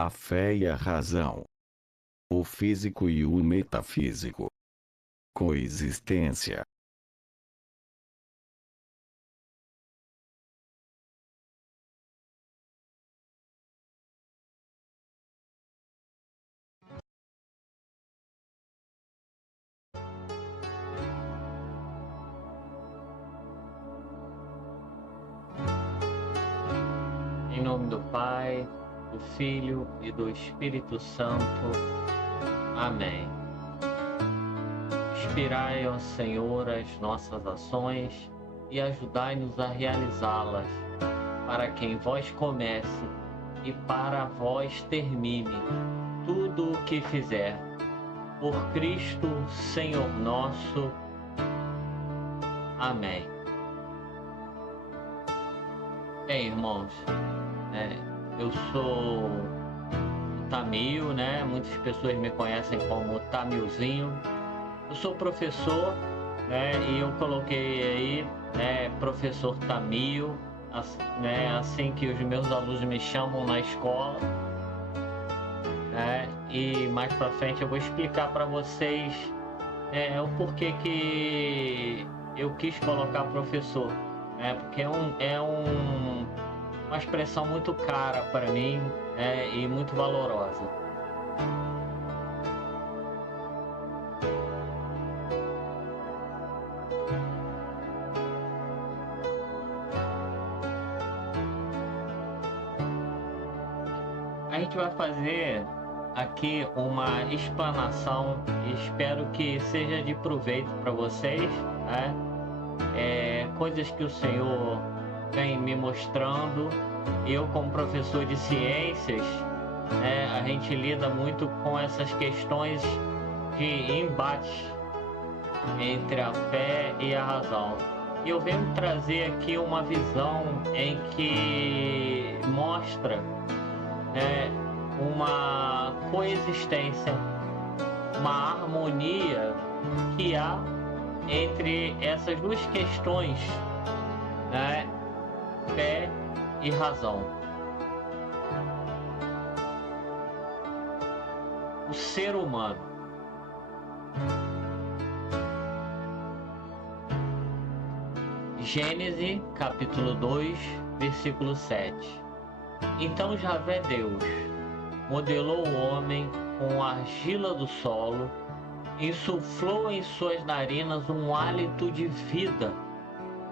A fé e a razão. O físico e o metafísico. Coexistência. Em nome do Pai, do Filho e do Espírito Santo. Amém. Inspirai, ó Senhor, as nossas ações e ajudai-nos a realizá-las, para que em vós comece e para vós termine tudo o que fizer. Por Cristo, Senhor nosso. Amém. Bem, irmãos, eu sou o Tamil, Muitas pessoas me conhecem como Tamilzinho. Eu sou professor, e eu coloquei aí, professor Tamil, assim que os meus alunos me chamam na escola. E mais para frente eu vou explicar para vocês o porquê que eu quis colocar professor, porque uma expressão muito cara para mim, e muito valorosa. A gente vai fazer aqui uma explanação e espero que seja de proveito para vocês, coisas que o Senhor vem me mostrando. Eu, como professor de ciências, a gente lida muito com essas questões de embate entre a fé e a razão. E eu venho trazer aqui uma visão em que mostra uma coexistência, uma harmonia que há entre essas duas questões, fé e razão. O ser humano. Gênesis, capítulo 2, versículo 7. Então Javé Deus modelou o homem com a argila do solo, insuflou em suas narinas um hálito de vida,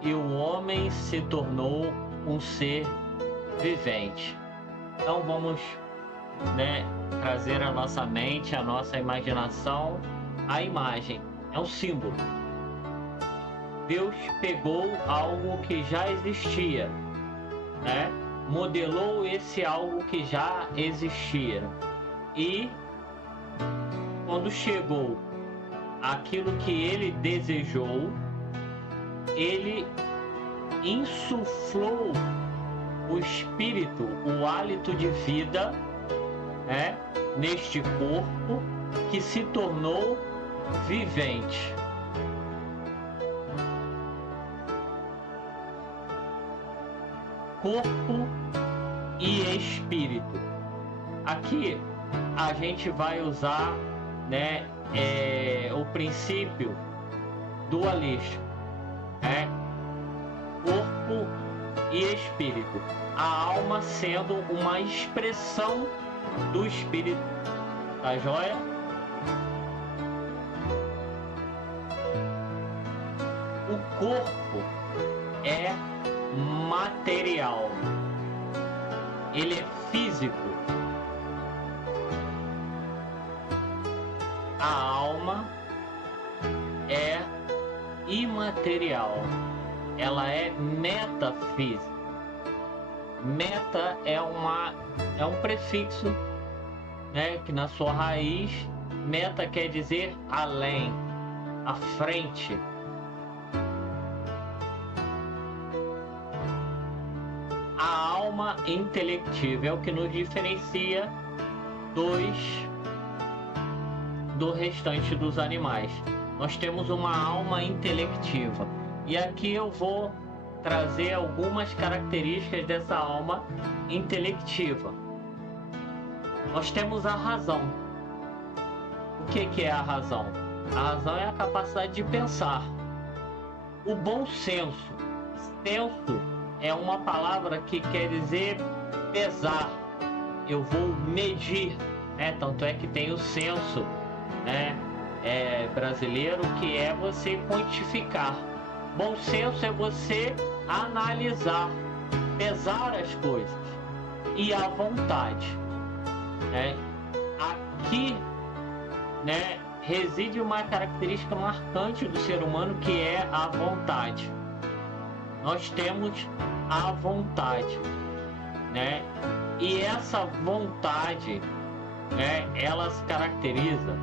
e o homem se tornou um ser vivente. Então vamos, trazer à nossa mente, à nossa imaginação, a imagem. É um símbolo. Deus pegou algo que já existia, modelou esse algo que já existia, e quando chegou aquilo que ele desejou, ele insuflou o espírito, o hálito de vida, neste corpo que se tornou vivente. Corpo e espírito. Aqui a gente vai usar, o princípio dualístico, corpo e espírito. A alma sendo uma expressão do espírito. Tá joia? O corpo é material, ele é físico. A alma é imaterial, ela é metafísica. Meta é um prefixo, que na sua raiz, meta quer dizer além, à frente. A alma intelectiva é o que nos diferencia do restante dos animais. Nós temos uma alma intelectiva. E aqui eu vou trazer algumas características dessa alma intelectiva. nós temos a razão. O que é a razão? A razão é a capacidade de pensar. O bom senso. Senso é uma palavra que quer dizer pesar. Eu vou medir, né? Tanto é que tem o senso, né? Brasileiro, que é você quantificar. Bom senso é você analisar, pesar as coisas. E a vontade, né? Aqui, né, reside uma característica marcante do ser humano, que é a vontade. Nós temos a vontade, né? E essa vontade, né, ela se caracteriza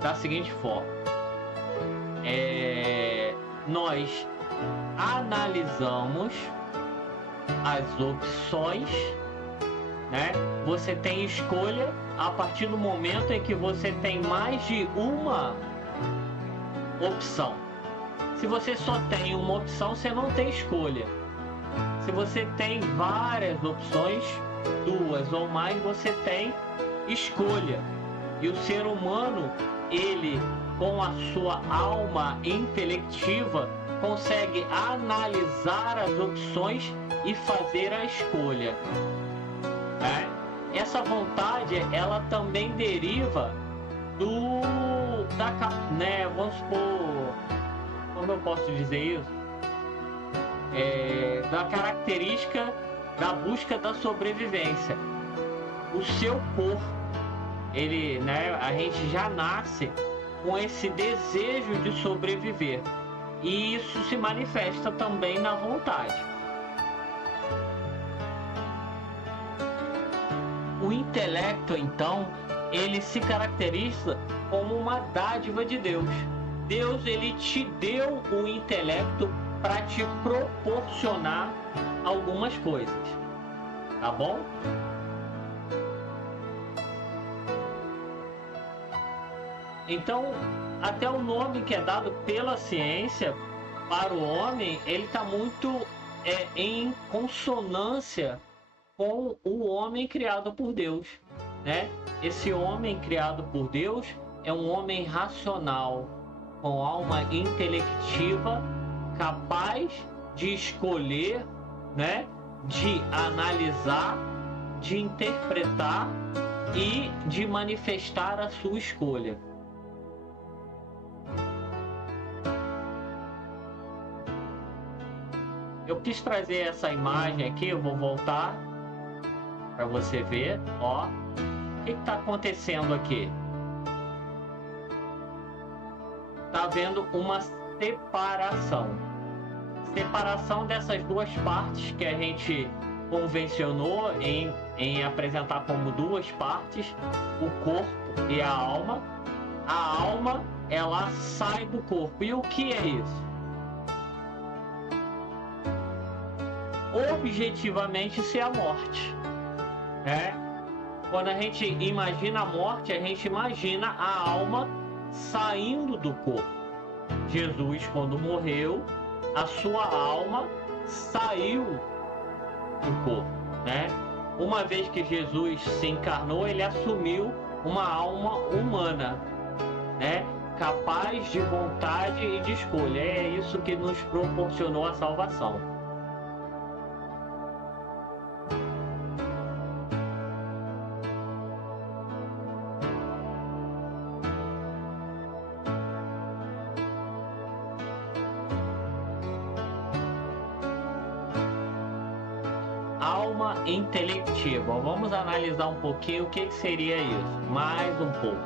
da seguinte forma: nós analisamos as opções, né? Você tem escolha a partir do momento em que você tem mais de uma opção. Se você só tem uma opção, você não tem escolha. Se você tem várias opções, 2 ou mais, você tem escolha. E o ser humano, ele, com a sua alma intelectiva, consegue analisar as opções e fazer a escolha, né? Essa vontade, ela também deriva né, vamos supor, como eu posso dizer isso? Da característica da busca da sobrevivência. O seu corpo, ele, né, a gente já nasce com esse desejo de sobreviver, e isso se manifesta também na vontade. O intelecto, então, ele se caracteriza como uma dádiva de Deus. Deus, ele te deu o intelecto para te proporcionar algumas coisas, tá bom? Então, até o nome que é dado pela ciência para o homem, ele está muito em consonância com o homem criado por Deus, né? Esse homem criado por Deus é um homem racional, com alma intelectiva, capaz de escolher, né? De analisar, de interpretar e de manifestar a sua escolha. Eu quis trazer essa imagem aqui, eu vou voltar para você ver, ó. O que está acontecendo aqui? Tá havendo uma separação dessas duas partes que a gente convencionou em apresentar como duas partes, o corpo e a alma. A alma, ela sai do corpo. E o que é isso? Objetivamente, isso é a morte, né? Quando a gente imagina a morte, a gente imagina a alma saindo do corpo. Jesus, quando morreu, a sua alma saiu do corpo, né? Uma vez que Jesus se encarnou, ele assumiu uma alma humana, né? Capaz de vontade e de escolha. É isso que nos proporcionou a salvação. Alma intelectiva. Vamos analisar um pouquinho o que seria isso. Mais um pouco.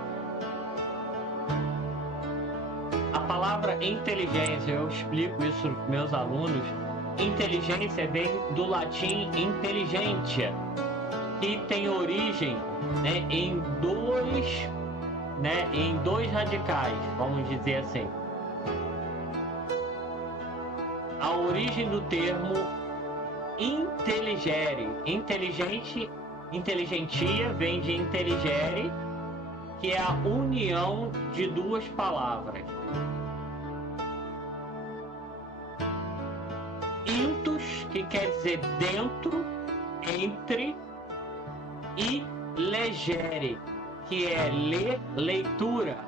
A palavra inteligência, eu explico isso para meus alunos. Inteligência vem do latim intelligentia, que tem origem, né, em dois radicais, vamos dizer assim. A origem do termo intelligere, inteligentia vem de intelligere, que é a união de duas palavras. Intus, que quer dizer dentro, entre, e legere, que é ler, leitura,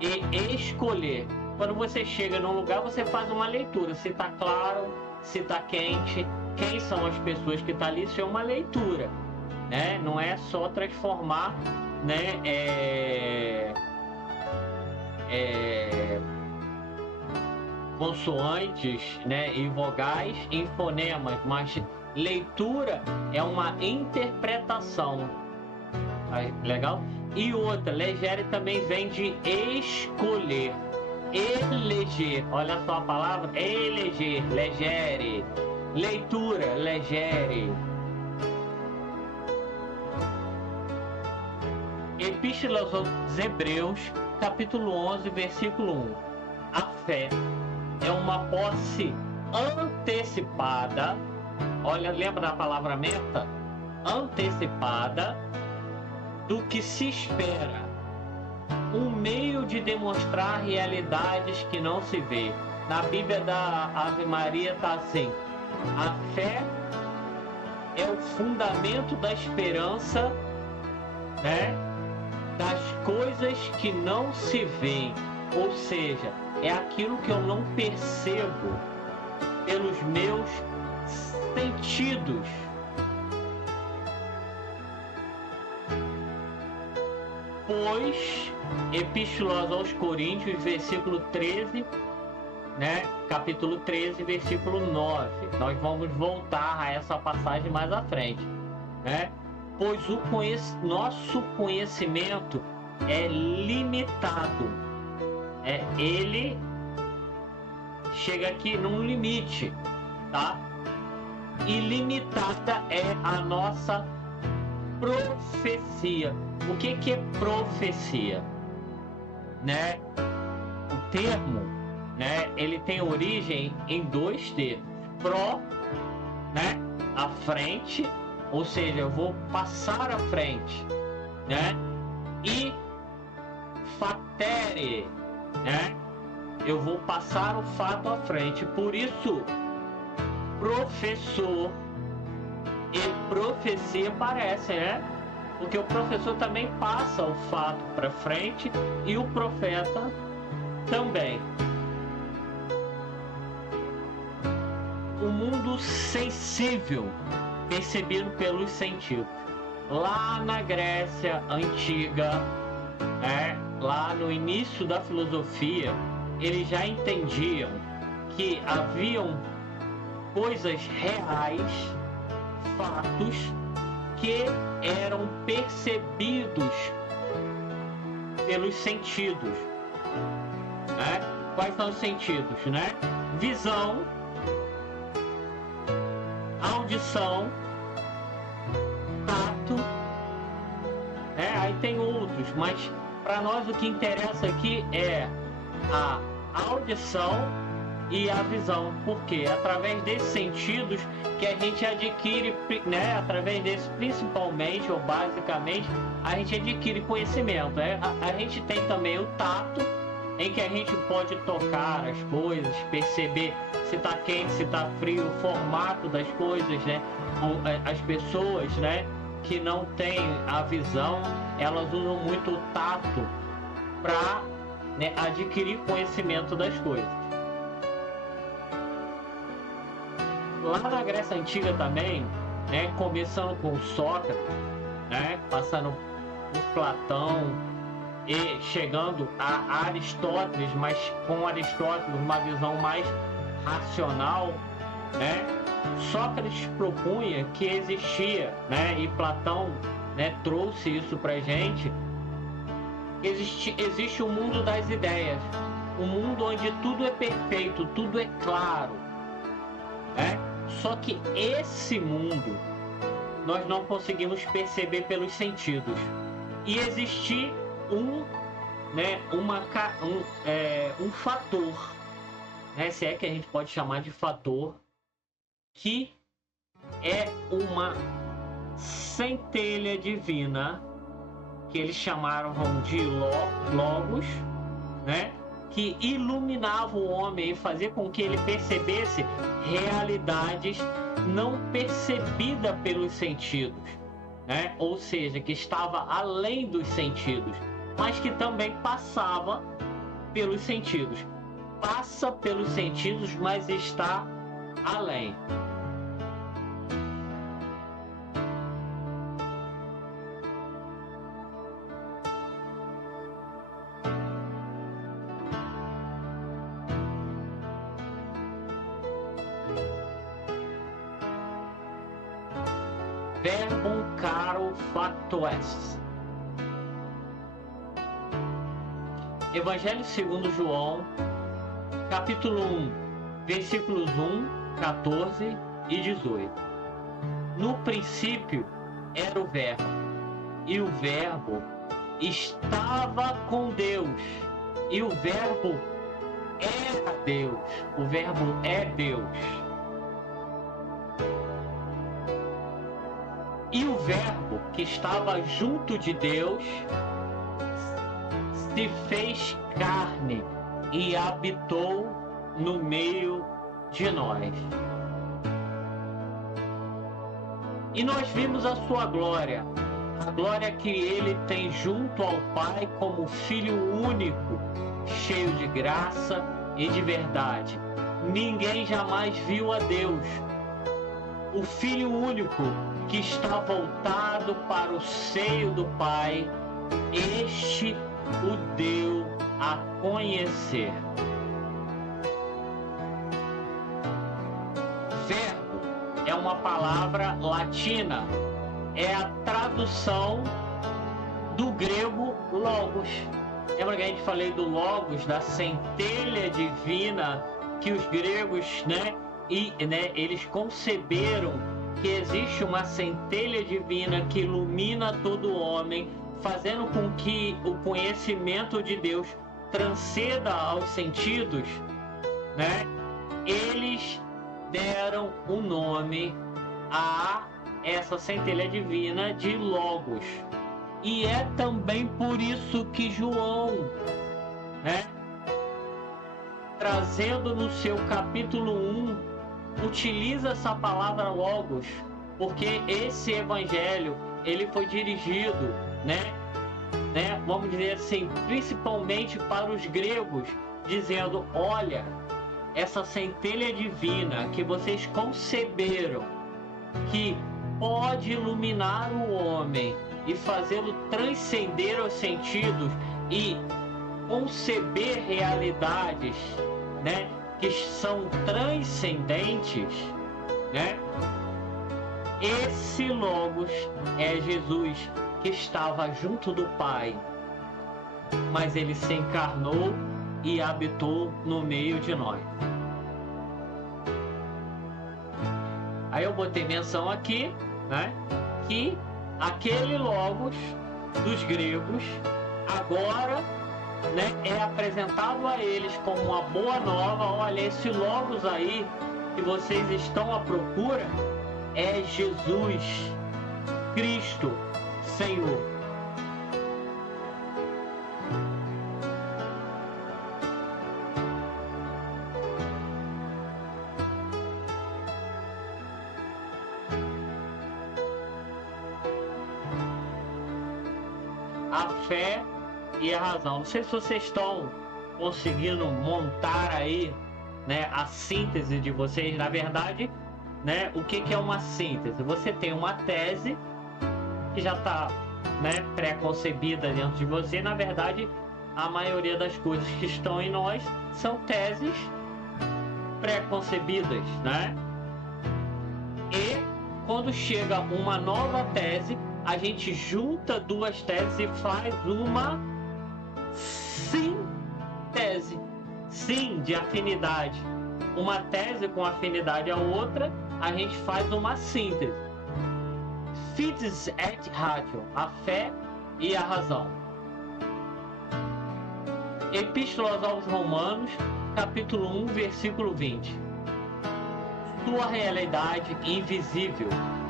e escolher. Quando você chega num lugar, você faz uma leitura, se está claro, se está quente, quem são as pessoas que estão ali, isso é uma leitura, né? Não é só transformar, né, consoantes, né, e vogais em fonemas, mas leitura é uma interpretação. Legal? E outra, legere também vem de escolher, eleger. Olha só a palavra, eleger, legere, leitura, legere. Epístola aos Hebreus, capítulo 11, versículo 1. A fé é uma posse antecipada. Olha, lembra da palavra meta? Antecipada do que se espera, um meio de demonstrar realidades que não se vê. Na Bíblia da Ave Maria está assim: a fé é o fundamento da esperança, né, das coisas que não se veem, ou seja, é aquilo que eu não percebo pelos meus sentidos. Pois, Epístola aos Coríntios, versículo 13, né? Capítulo 13, versículo 9. Nós vamos voltar a essa passagem mais à frente, né? Pois nosso conhecimento é limitado. Ele chega aqui num limite, tá? E limitada é a nossa profecia. O que é profecia? Né? O termo, né, ele tem origem em dois termos. Pro, né, à frente, ou seja, eu vou passar à frente, né? E fatere, né? Eu vou passar o fato à frente. Por isso, professor e profecia parecem, né? Porque o professor também passa o fato para frente e o profeta também. O mundo sensível, percebido pelos sentidos. Lá na Grécia Antiga, lá no início da filosofia, eles já entendiam que haviam coisas reais, fatos, que eram percebidos pelos sentidos, né? Quais são os sentidos, né? Visão, audição, tato, né? Aí tem outros, mas para nós o que interessa aqui é a audição e a visão, porque através desses sentidos que a gente adquire, né, através desses principalmente ou basicamente a gente adquire conhecimento, né? A gente tem também o tato, em que a gente pode tocar as coisas, perceber se está quente, se está frio, o formato das coisas, né? As pessoas, né, que não têm a visão, elas usam muito o tato para, né, adquirir conhecimento das coisas. Lá na Grécia Antiga também, né, começando com Sócrates, né, passando por Platão e chegando a Aristóteles, mas com Aristóteles uma visão mais racional, né? Sócrates propunha que existia, né, e Platão, né, trouxe isso pra gente. Existe o mundo das ideias, um mundo onde tudo é perfeito, tudo é claro, né? Só que esse mundo nós não conseguimos perceber pelos sentidos. E existe um fator, né, se é que a gente pode chamar de fator, que é uma centelha divina, que eles chamaram de Logos, né, que iluminava o homem e fazia com que ele percebesse realidades não percebidas pelos sentidos, né? Ou seja, que estava além dos sentidos, mas que também passava pelos sentidos. Passa pelos sentidos, mas está além. Verbum caro facto est. Evangelho segundo João, capítulo 1, versículos 1, 14 e 18. No princípio era o Verbo, e o Verbo estava com Deus, e o Verbo era Deus. O Verbo é Deus. E o Verbo que estava junto de Deus se fez carne e habitou no meio de nós. E nós vimos a sua glória, a glória que ele tem junto ao Pai como Filho único, cheio de graça e de verdade. Ninguém jamais viu a Deus. O Filho único que está voltado para o seio do Pai, este o deu a conhecer. Verbo é uma palavra latina, é a tradução do grego logos. Lembra que a gente falei do logos, da centelha divina que os gregos, eles conceberam que existe uma centelha divina que ilumina todo homem, fazendo com que o conhecimento de Deus transcenda aos sentidos, Eles deram o nome a essa centelha divina de Logos. E é também por isso que João, trazendo no seu capítulo 1, utiliza essa palavra Logos, porque esse evangelho ele foi dirigido, vamos dizer assim, principalmente para os gregos, dizendo: olha, essa centelha divina que vocês conceberam, que pode iluminar o homem e fazê-lo transcender os sentidos e conceber realidades, que são transcendentes, Esse Logos é Jesus, que estava junto do Pai, mas ele se encarnou e habitou no meio de nós. Aí eu botei menção aqui, que aquele Logos dos gregos agora, é apresentado a eles como uma boa nova. Olha, esse Logos aí que vocês estão à procura é Jesus Cristo, Senhor. A fé e a razão. Não sei se vocês estão conseguindo montar aí, a síntese de vocês. Na verdade, o que é uma síntese? Você tem uma tese que já está, pré-concebida dentro de você. Na verdade, a maioria das coisas que estão em nós são teses pré-concebidas, E quando chega uma nova tese, a gente junta duas teses e faz uma síntese. Sim, de afinidade. Uma tese com afinidade à outra, a gente faz uma síntese. Fides et ratio, a fé e a razão. Epístola aos Romanos, capítulo 1, versículo 20. Sua realidade invisível,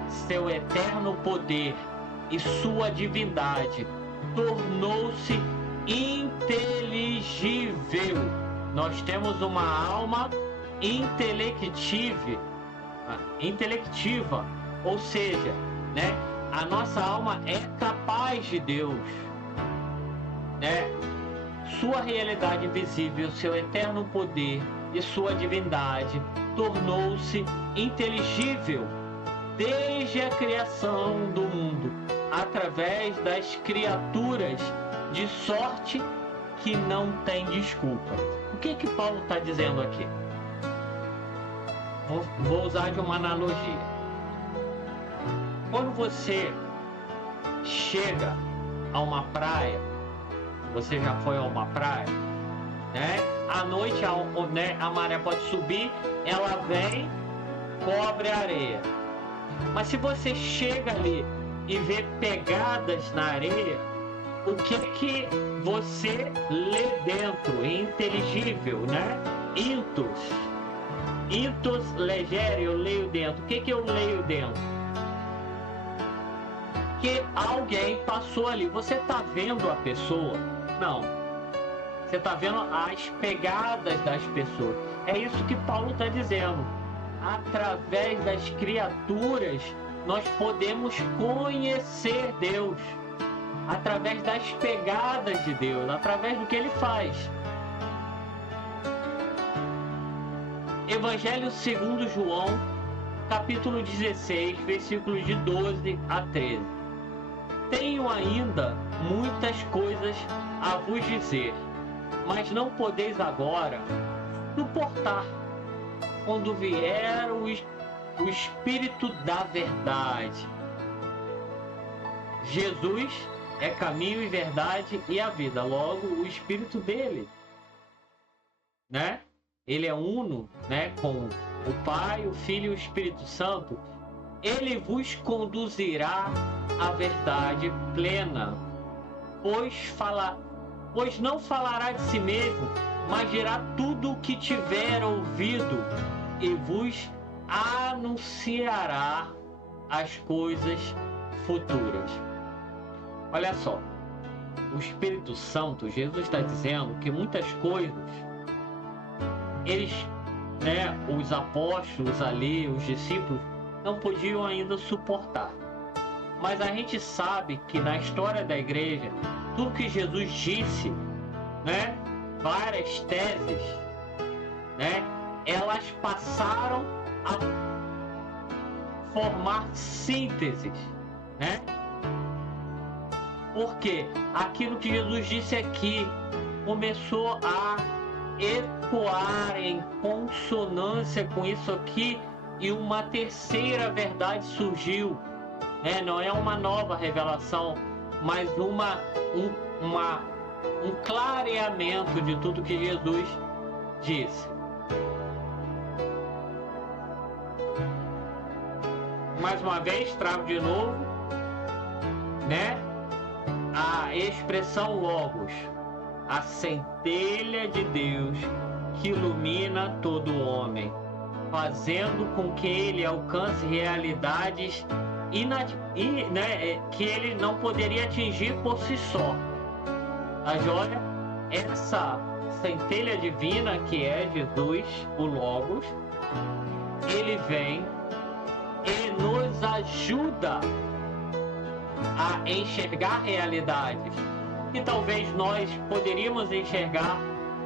seu eterno poder e sua divindade tornou-se inteligível. Nós temos uma alma intelectiva, ou seja, A nossa alma é capaz de Deus, né? Sua realidade invisível, seu eterno poder e sua divindade tornou-se inteligível desde a criação do mundo, através das criaturas, de sorte que não tem desculpa. O que Paulo está dizendo aqui? Vou usar de uma analogia. Quando você chega a uma praia, você já foi a uma praia, né? À noite a maré pode subir, ela vem, cobre a areia. Mas se você chega ali e vê pegadas na areia, o que você lê dentro? Inteligível, né? Intus legere, eu leio dentro. O que eu leio dentro? Que alguém passou ali. Você está vendo a pessoa? Não. Você está vendo as pegadas das pessoas. É isso que Paulo está dizendo. Através das criaturas, nós podemos conhecer Deus. Através das pegadas de Deus, através do que Ele faz. Evangelho segundo João, capítulo 16, versículos de 12 a 13. Tenho ainda muitas coisas a vos dizer, mas não podeis agora suportar. Quando vier o Espírito da verdade. Jesus é caminho e verdade e a vida. Logo, o Espírito dele, né? Ele é uno, né? Com o Pai, o Filho e o Espírito Santo. Ele vos conduzirá à verdade plena, pois não falará de si mesmo, mas dirá tudo o que tiver ouvido e vos anunciará as coisas futuras. Olha só, o Espírito Santo, Jesus está dizendo que muitas coisas, eles, né, os apóstolos ali, os discípulos, não podiam ainda suportar. Mas a gente sabe que na história da igreja, tudo que Jesus disse, né, várias teses, né, elas passaram a formar sínteses, né? Porque aquilo que Jesus disse aqui começou a ecoar em consonância com isso aqui e uma terceira verdade surgiu, né? Não é uma nova revelação, mas um clareamento de tudo que Jesus disse. Mais uma vez, trago de novo, né? A expressão Logos, a centelha de Deus que ilumina todo homem, fazendo com que ele alcance realidades que ele não poderia atingir por si só. Mas olha, essa centelha divina que é Jesus, o Logos, ele vem e nos ajuda a enxergar realidades que talvez nós poderíamos enxergar,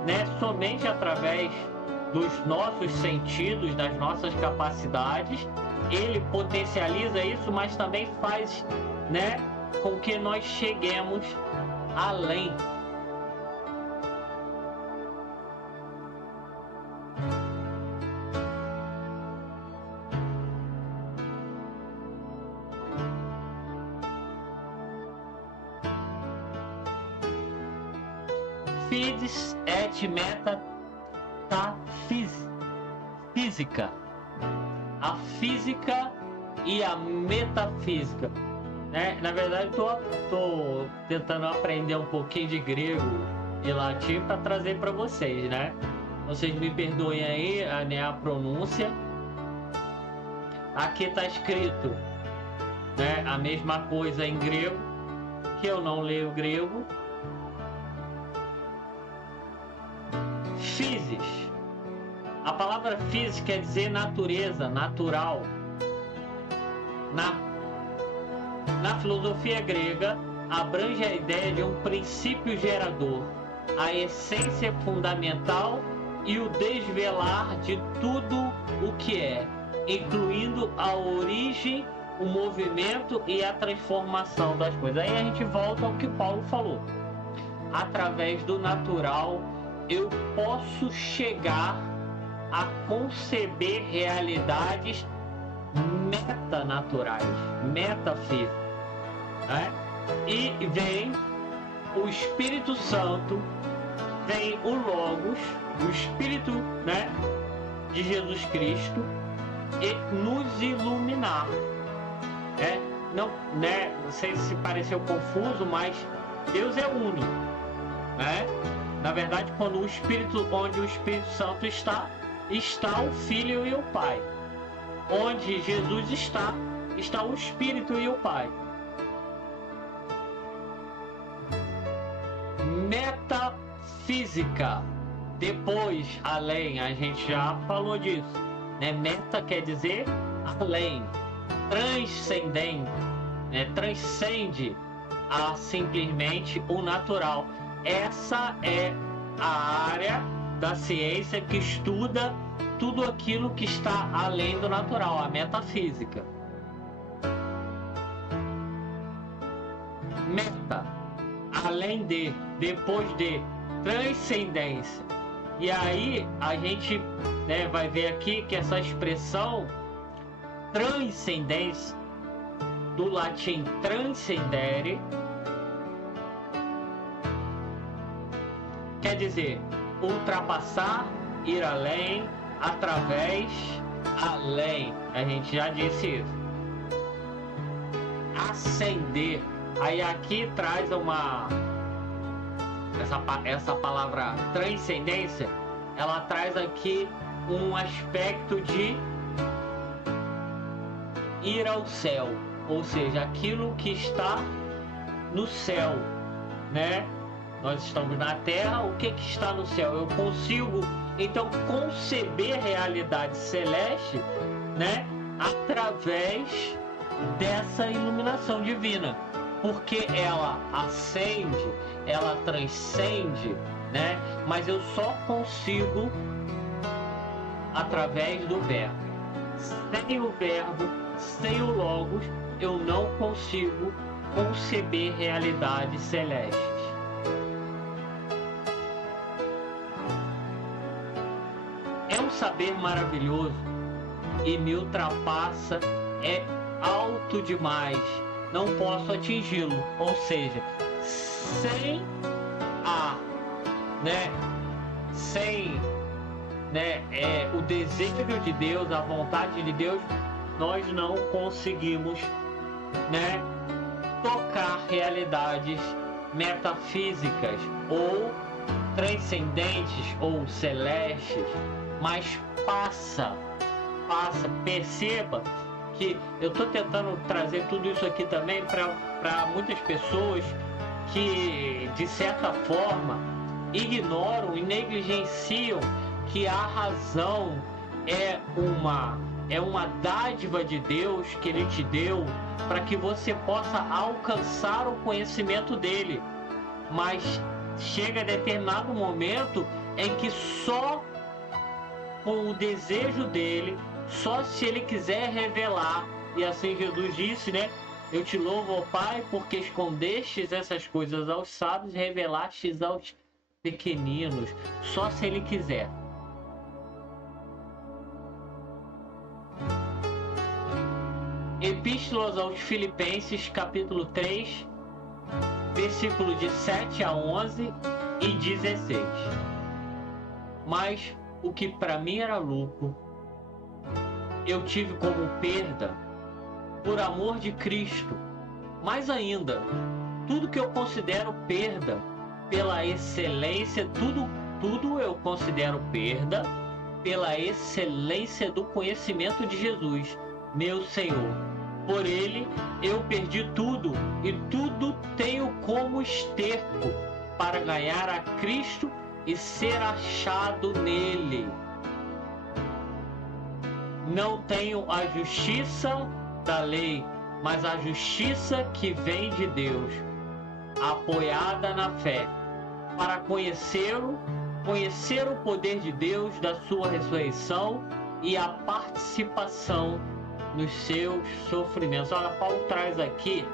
né, somente através dos nossos sentidos, das nossas capacidades. Ele potencializa isso, mas também faz, né, com que nós cheguemos além. Fides et metafísica. A física e a metafísica, né? Na verdade, tô tentando aprender um pouquinho de grego e latim para trazer para vocês, né? Vocês me perdoem aí, né, a pronúncia. Aqui está escrito, né, a mesma coisa em grego, que eu não leio grego. Physis. A palavra physis quer dizer natureza, natural. na filosofia grega, abrange a ideia de um princípio gerador, a essência fundamental e o desvelar de tudo o que é, incluindo a origem, o movimento e a transformação das coisas. Aí a gente volta ao que Paulo falou. Através do natural, eu posso chegar a conceber realidades metanaturais, metafísicas, né? E vem o Espírito Santo, vem o Logos, o Espírito, né, de Jesus Cristo, e nos iluminar. Não, né? Não sei se pareceu confuso, mas Deus é único, né? Na verdade, onde o Espírito Santo está o Filho e o Pai. Onde Jesus está o Espírito e o Pai. Metafísica. Depois, além, a gente já falou disso, né? Meta quer dizer além, transcendente, né? Transcende a simplesmente o natural. Essa é a área da ciência que estuda tudo aquilo que está além do natural, a metafísica. Meta, além de, depois de, transcendência. E aí a gente, né, vai ver aqui que essa expressão transcendência, do latim transcendere, quer dizer ultrapassar, ir além, através, além. A gente já disse isso. Ascender. Aí aqui traz essa palavra transcendência, ela traz aqui um aspecto de ir ao céu, ou seja, aquilo que está no céu, né? Nós estamos na terra, o que está no céu? Eu consigo então conceber realidade celeste, né, através dessa iluminação divina, porque ela ascende, ela transcende, né? Mas eu só consigo através do verbo. Sem o verbo, sem o logos, eu não consigo conceber realidades celestes. É um saber maravilhoso e me ultrapassa, é alto demais, não posso atingi-lo. Ou seja, sem o desejo de Deus, a vontade de Deus, nós não conseguimos, né, tocar realidades metafísicas ou transcendentes ou celestes, mas perceba que eu estou tentando trazer tudo isso aqui também para muitas pessoas que, de certa forma, ignoram e negligenciam que a razão é uma dádiva de Deus que Ele te deu para que você possa alcançar o conhecimento dele. Mas chega a determinado momento em que só com o desejo dele, só se ele quiser revelar, e assim Jesus disse, né? Eu te louvo, ó Pai, porque escondestes essas coisas aos sábios e revelastes aos pequeninos, só se ele quiser. Epístolas aos Filipenses, capítulo 3, versículo de 7 a 11 e 16. Mas o que para mim era lucro, eu tive como perda por amor de Cristo. Mais ainda, tudo que eu considero perda pela excelência, tudo eu considero perda pela excelência do conhecimento de Jesus, meu Senhor. Por ele eu perdi tudo e tudo tenho como esterco para ganhar a Cristo e ser achado nele. Não tenho a justiça da lei, mas a justiça que vem de Deus, apoiada na fé, para conhecê-lo, conhecer o poder de Deus, da sua ressurreição e a participação nos seus sofrimentos. Olha, Paulo traz aqui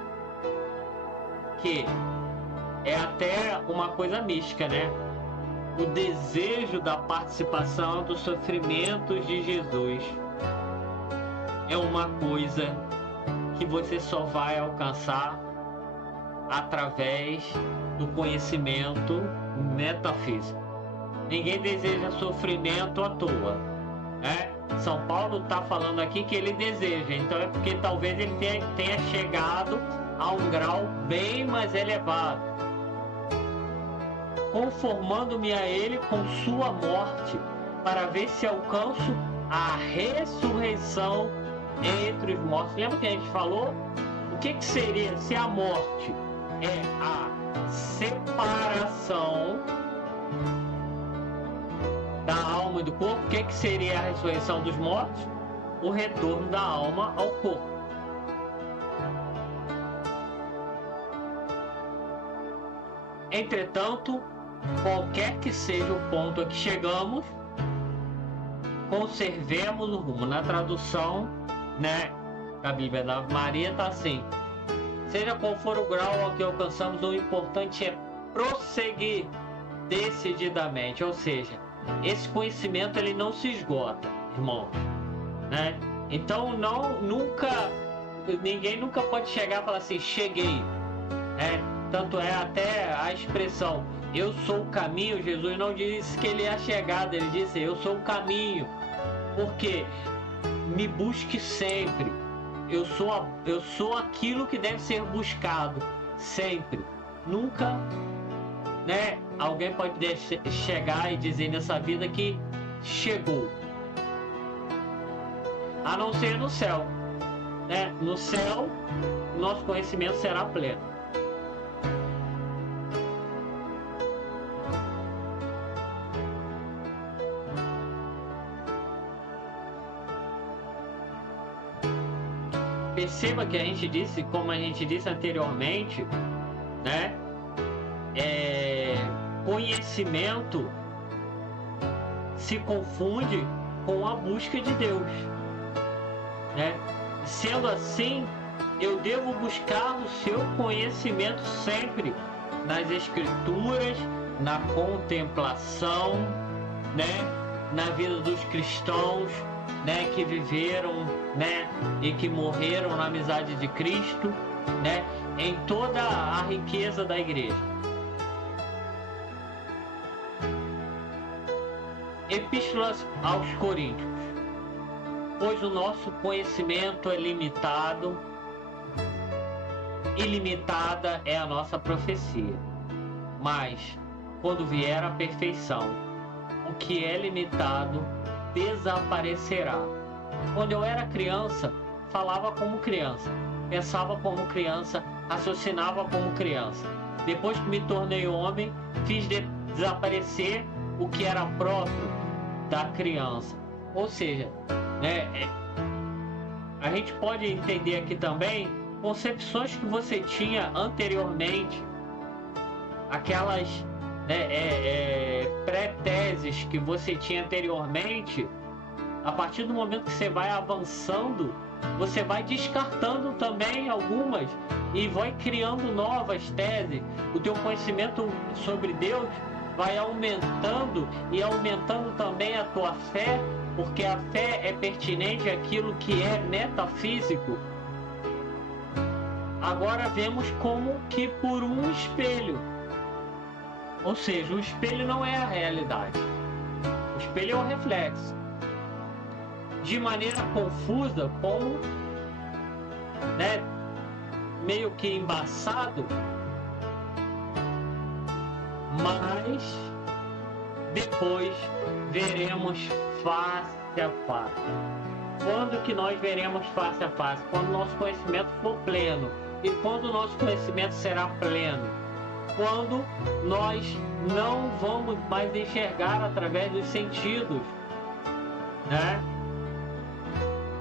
que é até uma coisa mística, né? O desejo da participação dos sofrimentos de Jesus é uma coisa que você só vai alcançar através do conhecimento metafísico. Ninguém deseja sofrimento à toa, né? São Paulo está falando aqui que ele deseja, então é porque talvez ele tenha chegado a um grau bem mais elevado, conformando-me a ele com sua morte, para ver se alcanço a ressurreição entre os mortos. Lembra que a gente falou? O que seria se a morte é a separação da alma e do corpo? O que seria a ressurreição dos mortos? O retorno da alma ao corpo. Entretanto, qualquer que seja o ponto a que chegamos, conservemos o rumo. Na tradução, né, a Bíblia da Maria está assim: seja qual for o grau a que alcançamos, o importante é prosseguir decididamente. Ou seja, esse conhecimento ele não se esgota, irmãos, né? Então ninguém nunca pode chegar e falar assim, cheguei, né? Tanto é até a expressão eu sou o caminho. Jesus não disse que ele é a chegada, ele disse eu sou o caminho. Porque me busque sempre. Eu sou aquilo que deve ser buscado sempre. Nunca, né, alguém pode chegar e dizer nessa vida que chegou, a não ser no céu, né? No céu, nosso conhecimento será pleno. Perceba que a gente disse, como a gente disse anteriormente, né? Conhecimento se confunde com a busca de Deus, né? Sendo assim, eu devo buscar o seu conhecimento sempre nas Escrituras, na contemplação, né? Na vida dos cristãos, né, que viveram, né, e que morreram na amizade de Cristo, né, em toda a riqueza da igreja. Epístolas aos Coríntios. Pois o nosso conhecimento é limitado, ilimitada é a nossa profecia. Mas, quando vier a perfeição, o que é limitado desaparecerá. Quando eu era criança, falava como criança, pensava como criança, raciocinava como criança. Depois que me tornei homem, fiz desaparecer o que era próprio da criança. Ou seja, né, a gente pode entender aqui também concepções que você tinha anteriormente, aquelas, né, pré-teses que você tinha anteriormente. A partir do momento que você vai avançando, você vai descartando também algumas e vai criando novas teses. O teu conhecimento sobre Deus vai aumentando e aumentando também a tua fé, porque a fé é pertinente àquilo que é metafísico. Agora vemos como que por um espelho. Ou seja, o espelho não é a realidade. O espelho é o reflexo. De maneira confusa, como, né, meio que embaçado, mas depois veremos face a face. Quando que nós veremos face a face? Quando o nosso conhecimento for pleno. E quando o nosso conhecimento será pleno? Quando nós não vamos mais enxergar através dos sentidos, né?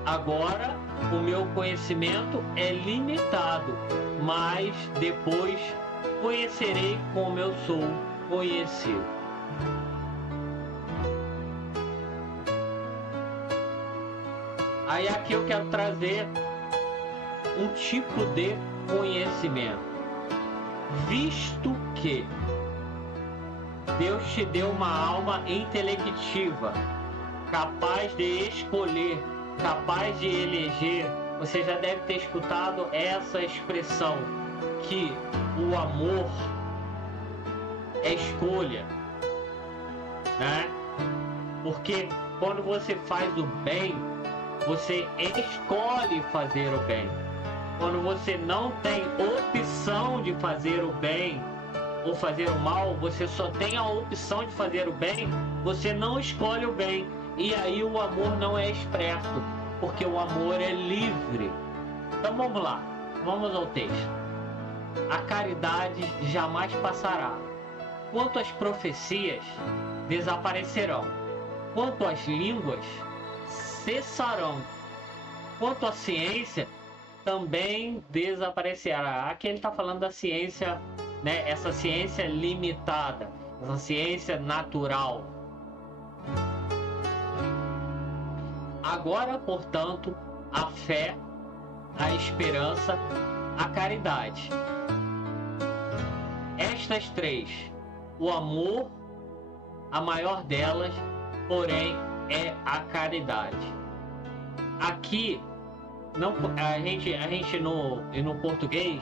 Agora o meu conhecimento é limitado, mas depois conhecerei como eu sou conhecido. Aí aqui eu quero trazer um tipo de conhecimento. Visto que Deus te deu uma alma intelectiva, capaz de escolher, capaz de eleger. Você já deve ter escutado essa expressão, que o amor é escolha, né? Porque quando você faz o bem, você escolhe fazer o bem. Quando você não tem opção de fazer o bem ou fazer o mal, você só tem a opção de fazer o bem, você não escolhe o bem. E aí o amor não é expresso, porque o amor é livre. Então vamos lá, vamos ao texto. A caridade jamais passará. Quanto às profecias, desaparecerão. Quanto às línguas, cessarão. Quanto à ciência, também desaparecerá. Aqui ele está falando da ciência, né? Essa ciência limitada, essa ciência natural. Agora, portanto, a fé, a esperança, a caridade. Estas três, o amor, a maior delas, porém, é a caridade. Aqui, não, a gente no português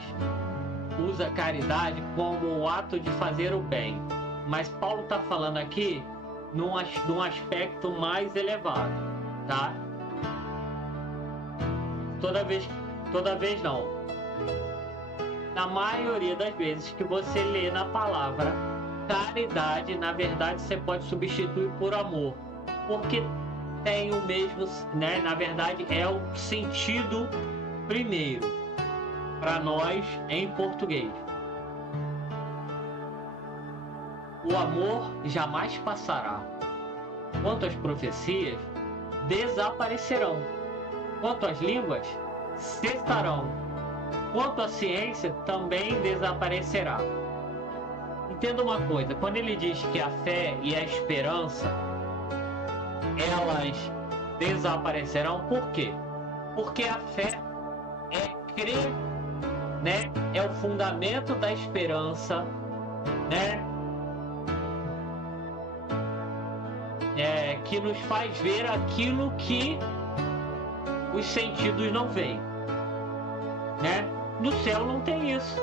usa caridade como o ato de fazer o bem, mas Paulo está falando aqui num aspecto mais elevado, tá? Toda vez não. Na maioria das vezes que você lê na palavra caridade, na verdade você pode substituir por amor, porque tem o mesmo, né? Na verdade é o sentido primeiro para nós em português. O amor jamais passará. Quanto às profecias, desaparecerão. Quanto às línguas, cessarão. Quanto à ciência, também desaparecerá. Entenda uma coisa, quando ele diz que a fé e a esperança, elas desaparecerão, por quê? Porque a fé é crer, né? É o fundamento da esperança, né? Que nos faz ver aquilo que os sentidos não veem, né? No céu não tem isso.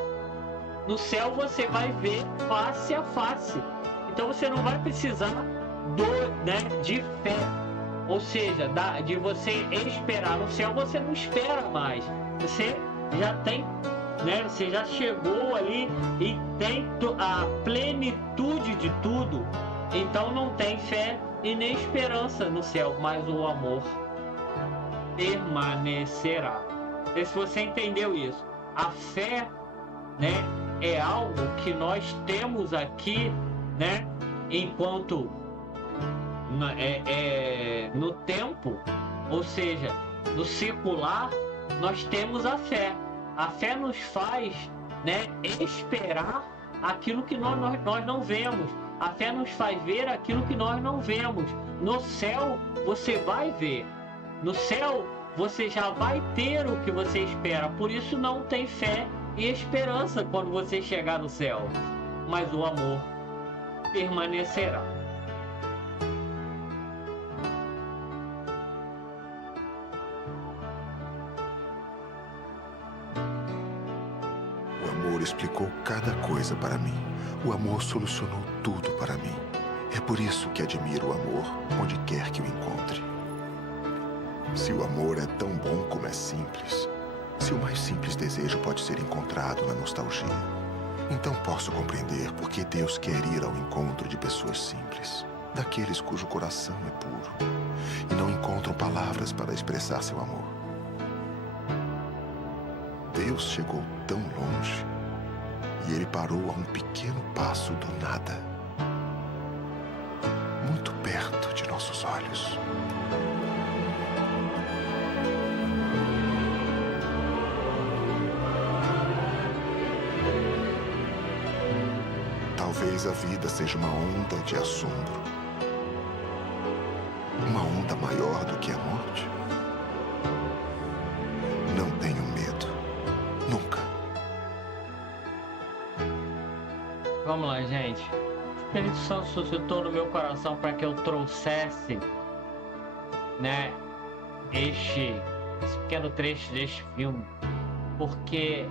No céu você vai ver face a face. Então você não vai precisar de fé, ou seja, de você esperar. No céu você não espera mais. Você já tem, né? Você já chegou ali e tem a plenitude de tudo. Então não tem fé e nem esperança no céu, mas o amor permanecerá. Não sei se você entendeu isso. A fé, né, é algo que nós temos aqui, né, enquanto no tempo, ou seja, no secular, nós temos a fé. A fé nos faz, né, esperar aquilo que nós não vemos. A fé nos faz ver aquilo que nós não vemos. No céu você vai ver. No céu você já vai ter o que você espera. Por isso não tem fé e esperança quando você chegar no céu. Mas o amor permanecerá. O amor explicou cada coisa para mim. O amor solucionou tudo para mim. É por isso que admiro o amor onde quer que o encontre. Se o amor é tão bom como é simples, se o mais simples desejo pode ser encontrado na nostalgia, então posso compreender por que Deus quer ir ao encontro de pessoas simples, daqueles cujo coração é puro, e não encontram palavras para expressar seu amor. Deus chegou tão longe, e ele parou a um pequeno passo do nada, muito perto de nossos olhos. Talvez a vida seja uma onda de assombro. Uma onda maior do que a morte. Não tenho medo. Nunca. Vamos lá, gente. O Espírito Santo suscitou no meu coração para que eu trouxesse, né, esse pequeno trecho deste filme, porque,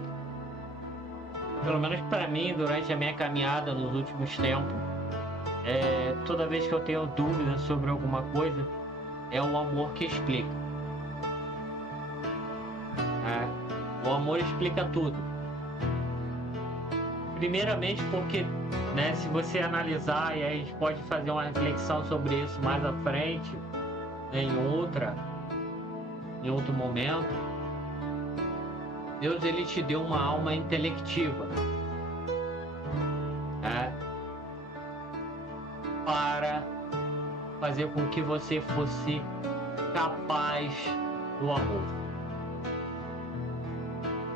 pelo menos para mim, durante a minha caminhada nos últimos tempos, toda vez que eu tenho dúvidas sobre alguma coisa, é o amor que explica. O amor explica tudo. Primeiramente porque, né, se você analisar, e aí a gente pode fazer uma reflexão sobre isso mais à frente, né, em outro momento, Deus, ele te deu uma alma intelectiva, né, para fazer com que você fosse capaz do amor.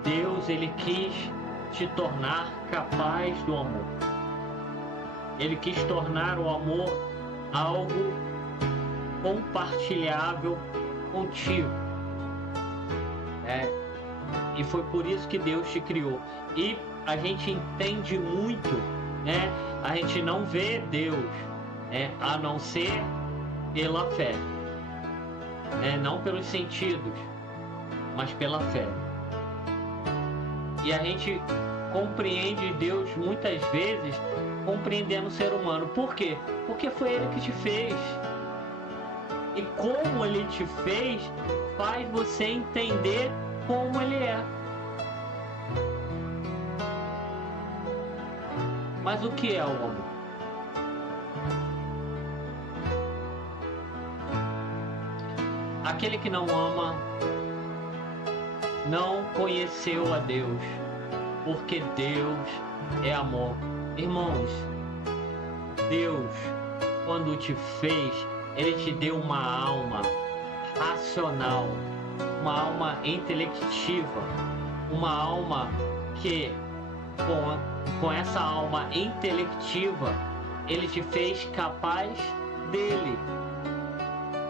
Deus, ele quis te tornar capaz do amor. Ele quis tornar o amor algo compartilhável contigo. E foi por isso que Deus te criou. E a gente entende muito, né? A gente não vê Deus, né, a não ser pela fé, né? Não pelos sentidos, mas pela fé. E a gente compreende Deus muitas vezes compreendendo o ser humano. Por quê? Porque foi Ele que te fez. E como Ele te fez, faz você entender como Ele é. Mas o que é o amor? Aquele que não ama não conheceu a Deus, porque Deus é amor. Irmãos, Deus, quando te fez, Ele te deu uma alma racional, uma alma intelectiva, uma alma que, com essa alma intelectiva, Ele te fez capaz dele,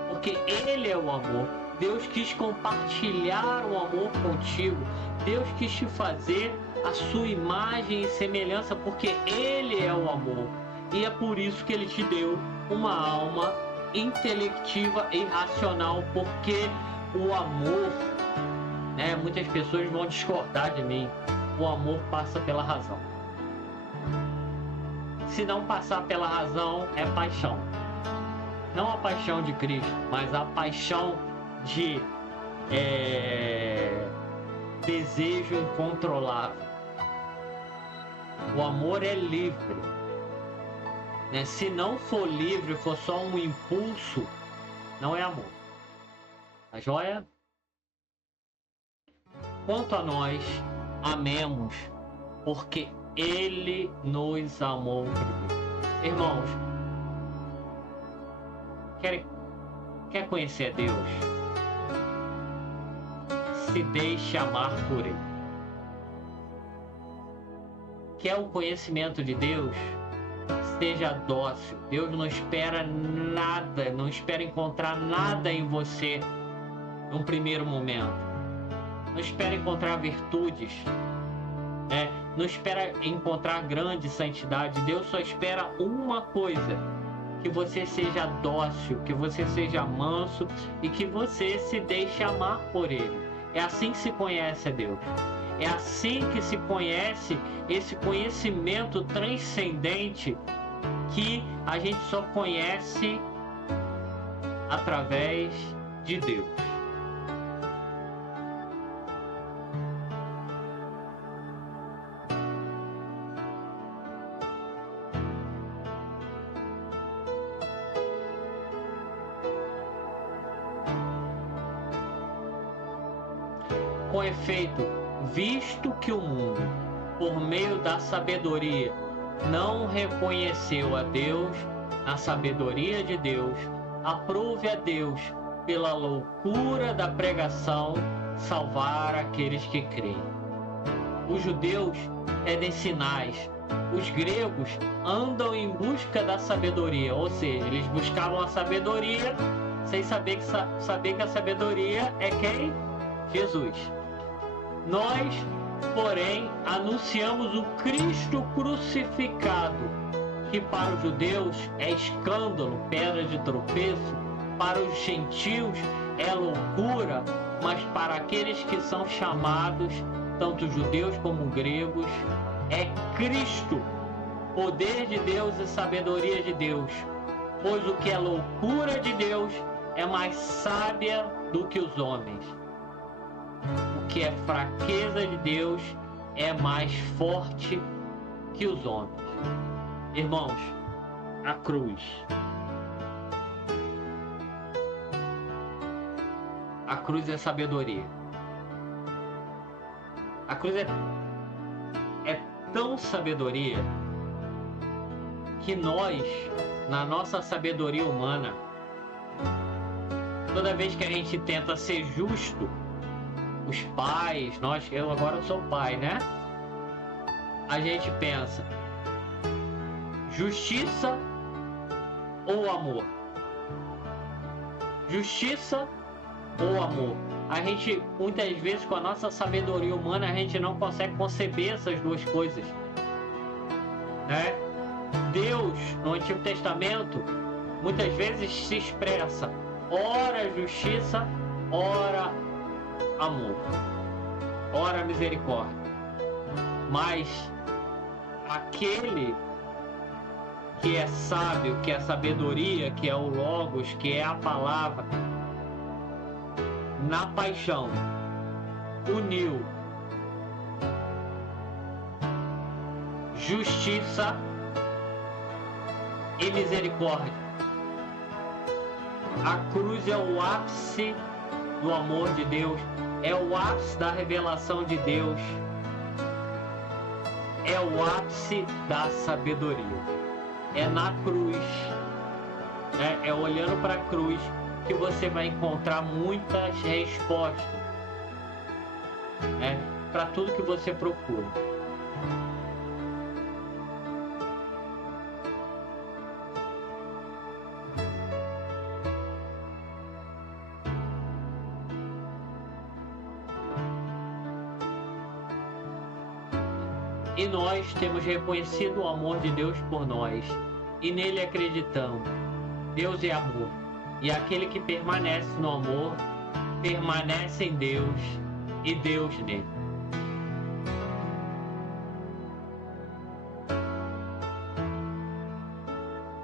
porque Ele é o amor. Deus quis compartilhar o amor contigo. Deus quis te fazer a sua imagem e semelhança, porque Ele é o amor. E é por isso que Ele te deu uma alma intelectiva e racional, porque o amor, né, muitas pessoas vão discordar de mim, o amor passa pela razão. Se não passar pela razão, é paixão. Não a paixão de Cristo, mas a paixão de desejo incontrolável. O amor é livre, né? Se não for livre, for só um impulso, não é amor. Tá joia? Quanto a nós, amemos, porque Ele nos amou primeiro. Irmãos, quer conhecer Deus? Se deixe amar por Ele. Quer o conhecimento de Deus? Seja dócil. Deus não espera nada, não espera encontrar nada em você num primeiro momento. Não espera encontrar virtudes, né? Não espera encontrar grande santidade. Deus só espera uma coisa: que você seja dócil, que você seja manso e que você se deixe amar por Ele. É assim que se conhece a Deus. É assim que se conhece esse conhecimento transcendente que a gente só conhece através de Deus. Com efeito, visto que o mundo, por meio da sabedoria, não reconheceu a Deus, a sabedoria de Deus, aprove a Deus, pela loucura da pregação, salvar aqueles que creem. Os judeus pedem sinais, os gregos andam em busca da sabedoria, ou seja, eles buscavam a sabedoria sem saber que a sabedoria é quem? Jesus. Nós, porém, anunciamos o Cristo crucificado, que para os judeus é escândalo, pedra de tropeço, para os gentios é loucura, mas para aqueles que são chamados, tanto judeus como gregos, é Cristo, poder de Deus e sabedoria de Deus. Pois o que é loucura de Deus é mais sábia do que os homens. O que é fraqueza de Deus é mais forte que os homens. Irmãos, a cruz. A cruz é sabedoria. A cruz é tão sabedoria que nós, na nossa sabedoria humana, toda vez que a gente tenta ser justo, os pais, eu agora sou pai, né? A gente pensa, justiça ou amor? Justiça ou amor? A gente, muitas vezes, com a nossa sabedoria humana, a gente não consegue conceber essas duas coisas, né? Deus, no Antigo Testamento, muitas vezes se expressa ora justiça, ora amor, ora misericórdia. Mas aquele que é sábio, que é a sabedoria, que é o Logos, que é a palavra, na paixão uniu justiça e misericórdia. A cruz é o ápice do amor de Deus, é o ápice da revelação de Deus, é o ápice da sabedoria. É na cruz, é olhando para a cruz que você vai encontrar muitas respostas, para tudo que você procura. E nós temos reconhecido o amor de Deus por nós, e nele acreditamos. Deus é amor, e aquele que permanece no amor, permanece em Deus, e Deus nele.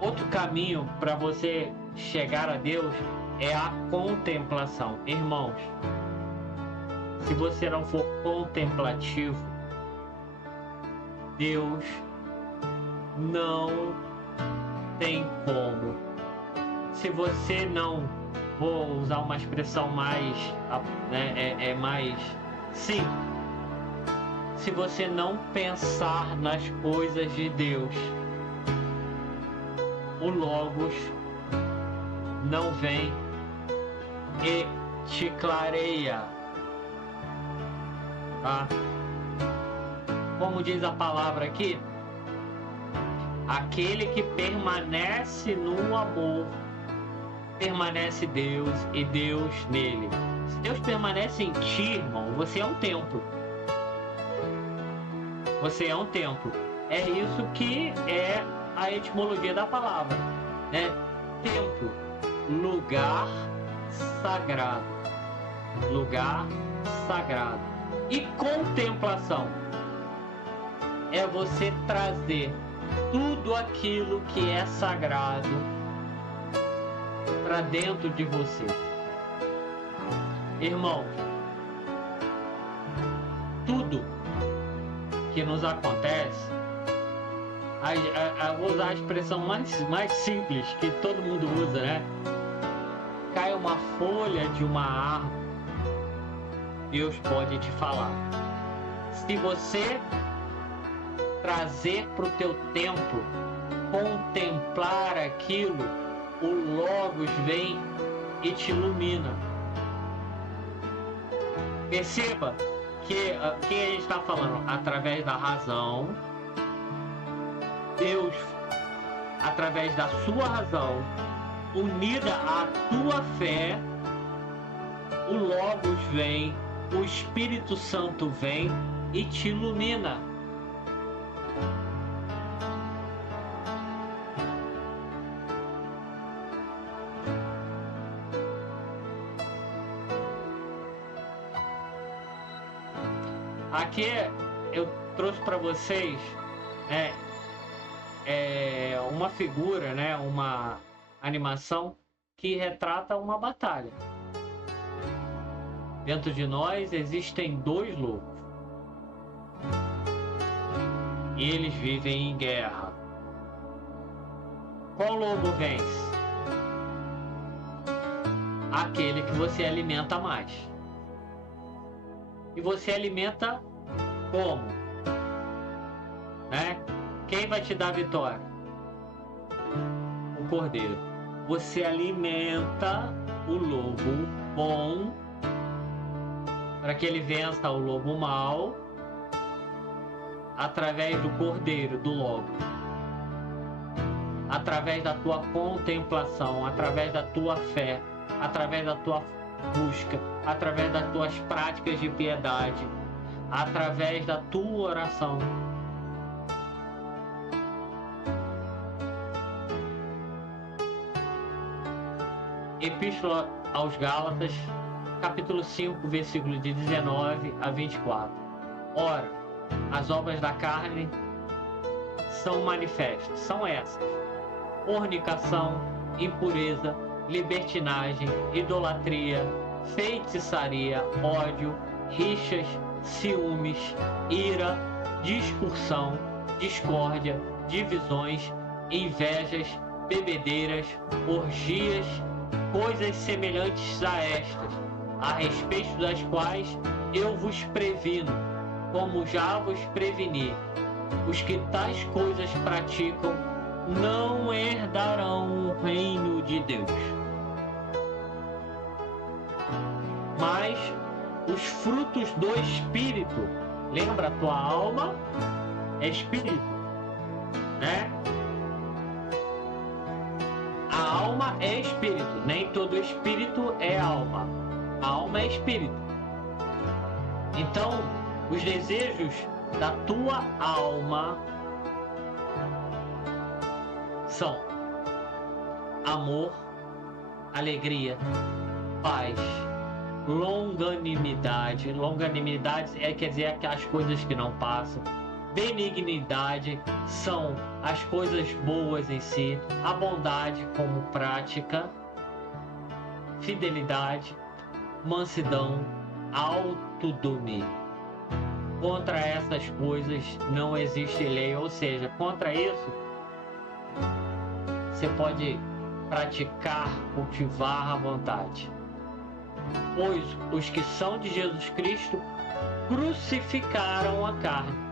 Outro caminho para você chegar a Deus é a contemplação. Irmãos, se você não for contemplativo, Deus não tem como. Se você não, vou usar uma expressão mais, mais simples, se você não pensar nas coisas de Deus, o Logos não vem e te clareia, tá? Como diz a palavra aqui, aquele que permanece no amor, permanece Deus e Deus nele. Se Deus permanece em ti, irmão, você é um templo. Você é um templo. É isso que é a etimologia da palavra, né? Templo, lugar sagrado. Lugar sagrado. E contemplação é você trazer tudo aquilo que é sagrado para dentro de você. Irmãos, tudo que nos acontece, vou usar a expressão mais simples que todo mundo usa, né? Cai uma folha de uma árvore, Deus pode te falar. Se você trazer para o teu tempo, contemplar aquilo, o Logos vem e te ilumina. Perceba que a gente está falando através da razão, Deus, através da sua razão, unida à tua fé, o Logos vem, o Espírito Santo vem e te ilumina. Aqui eu trouxe para vocês uma figura, uma animação que retrata uma batalha. Dentro de nós existem dois lobos e eles vivem em guerra. Qual lobo vence? Aquele que você alimenta mais. E você alimenta como? Quem vai te dar a vitória? O cordeiro. Você alimenta o lobo bom para que ele vença o lobo mau através do cordeiro, do lobo. Através da tua contemplação, através da tua fé, através da tua busca, através das tuas práticas de piedade, através da tua oração. Epístola aos Gálatas, capítulo 5, versículo de 19 a 24. Ora, as obras da carne são manifestas, são essas: fornicação, impureza, libertinagem, idolatria, feitiçaria, ódio, rixas, ciúmes, ira, discussão, discórdia, divisões, invejas, bebedeiras, orgias, coisas semelhantes a estas, a respeito das quais eu vos previno, como já vos preveni. Os que tais coisas praticam não herdarão o reino de Deus. Mas os frutos do Espírito, lembra, tua alma é espírito, A alma é espírito, nem todo espírito é alma. A alma é espírito. Então, os desejos da tua alma são amor, alegria, paz, longanimidade. Longanimidade quer dizer aquelas coisas que não passam. Benignidade são as coisas boas em si. A bondade como prática. Fidelidade, mansidão, autodomínio. Contra essas coisas não existe lei, ou seja, contra isso você pode praticar, cultivar à vontade. Pois os que são de Jesus Cristo crucificaram a carne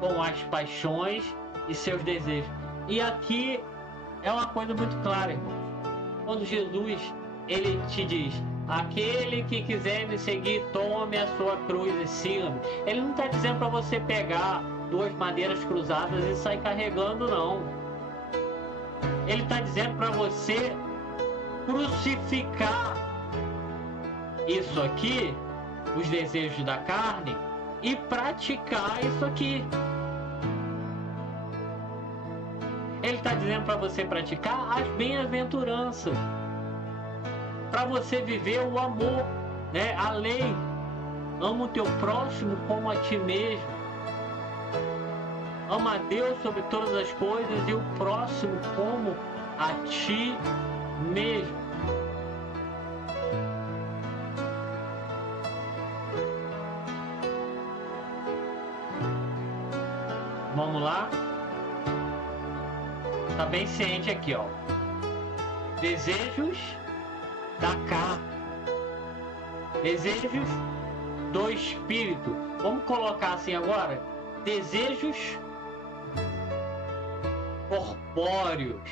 com as paixões e seus desejos. E aqui é uma coisa muito clara, irmão. Quando Jesus, ele te diz: aquele que quiser me seguir, tome a sua cruz e siga-me. Ele não está dizendo para você pegar duas madeiras cruzadas e sair carregando, não. Ele está dizendo para você crucificar isso aqui, os desejos da carne, e praticar isso aqui. Ele está dizendo para você praticar as bem-aventuranças, para você viver o amor, a lei. Ama o teu próximo como a ti mesmo. Ama a Deus sobre todas as coisas e o próximo como a ti mesmo. Vamos lá? Tá bem ciente aqui, ó. Desejos da carne, desejos do espírito. Vamos colocar assim agora: desejos corpóreos,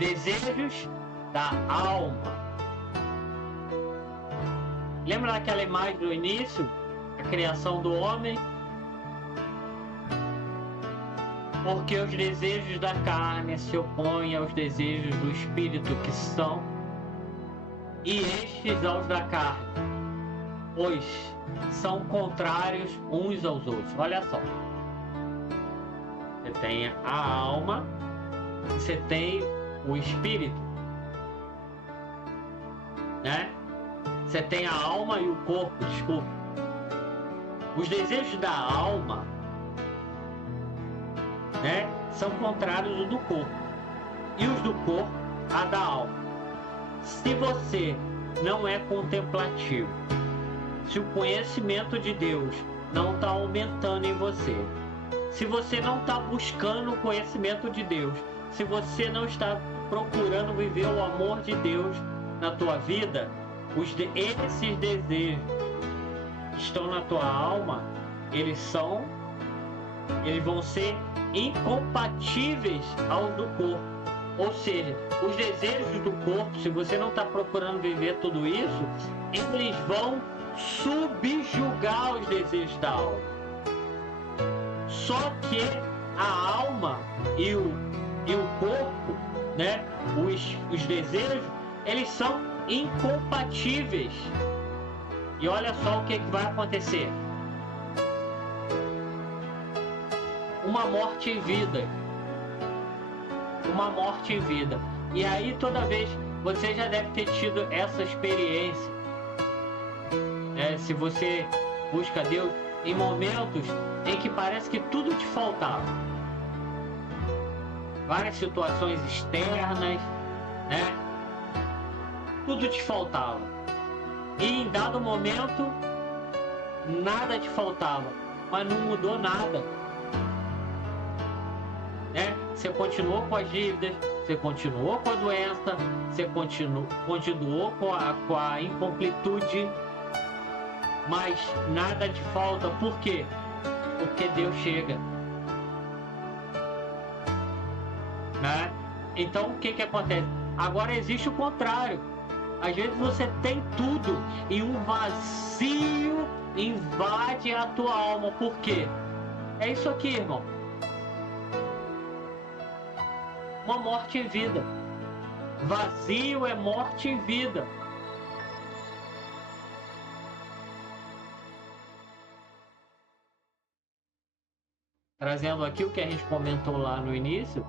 desejos da alma. Lembra daquela imagem do início? criação do homem, porque os desejos da carne se opõem aos desejos do espírito, que são, e estes aos da carne, pois são contrários uns aos outros. Olha só, você tem a alma, você tem o espírito, né? Você tem a alma e o corpo, desculpa. Os desejos da alma, né, são contrários aos do corpo, e os do corpo a da alma. Se você não é contemplativo, se o conhecimento de Deus não está aumentando em você, se você não está buscando o conhecimento de Deus, se você não está procurando viver o amor de Deus na tua vida, esses desejos que estão na tua alma, eles vão ser incompatíveis aos do corpo. Ou seja, os desejos do corpo, se você não está procurando viver tudo isso, eles vão subjugar os desejos da alma. Só que a alma e o corpo, né, os desejos, eles são incompatíveis. E olha só o que vai acontecer: uma morte em vida. Uma morte em vida. E aí, toda vez, você já deve ter tido essa experiência, se você busca Deus, em momentos em que parece que tudo te faltava. Várias situações externas, né? Tudo te faltava. E em dado momento, nada te faltava, mas não mudou nada. Né? Você continuou com as dívidas, você continuou com a doença, você continuou com a incompletude, mas nada te falta. Por quê? Porque Deus chega. Né? Então o que acontece? Agora existe o contrário. Às vezes você tem tudo e um vazio invade a tua alma. Por quê? É isso aqui, irmão. Uma morte em vida. Vazio é morte em vida. Trazendo aqui o que a gente comentou lá no início.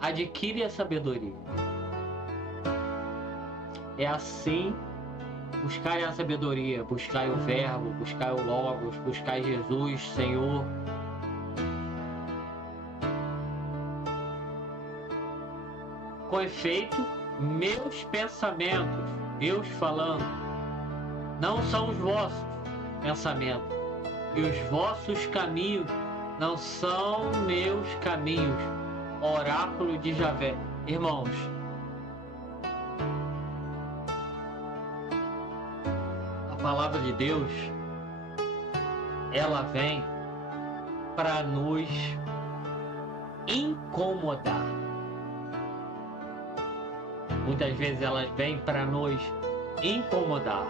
Adquire a sabedoria. É assim, buscai a sabedoria, buscai o verbo, buscai o Logos, buscai Jesus, Senhor. Com efeito, meus pensamentos, Deus falando, não são os vossos pensamentos, e os vossos caminhos não são meus caminhos. Oráculo de Javé. Irmãos, a palavra de Deus, ela vem para nos incomodar. Muitas vezes ela vem para nos incomodar.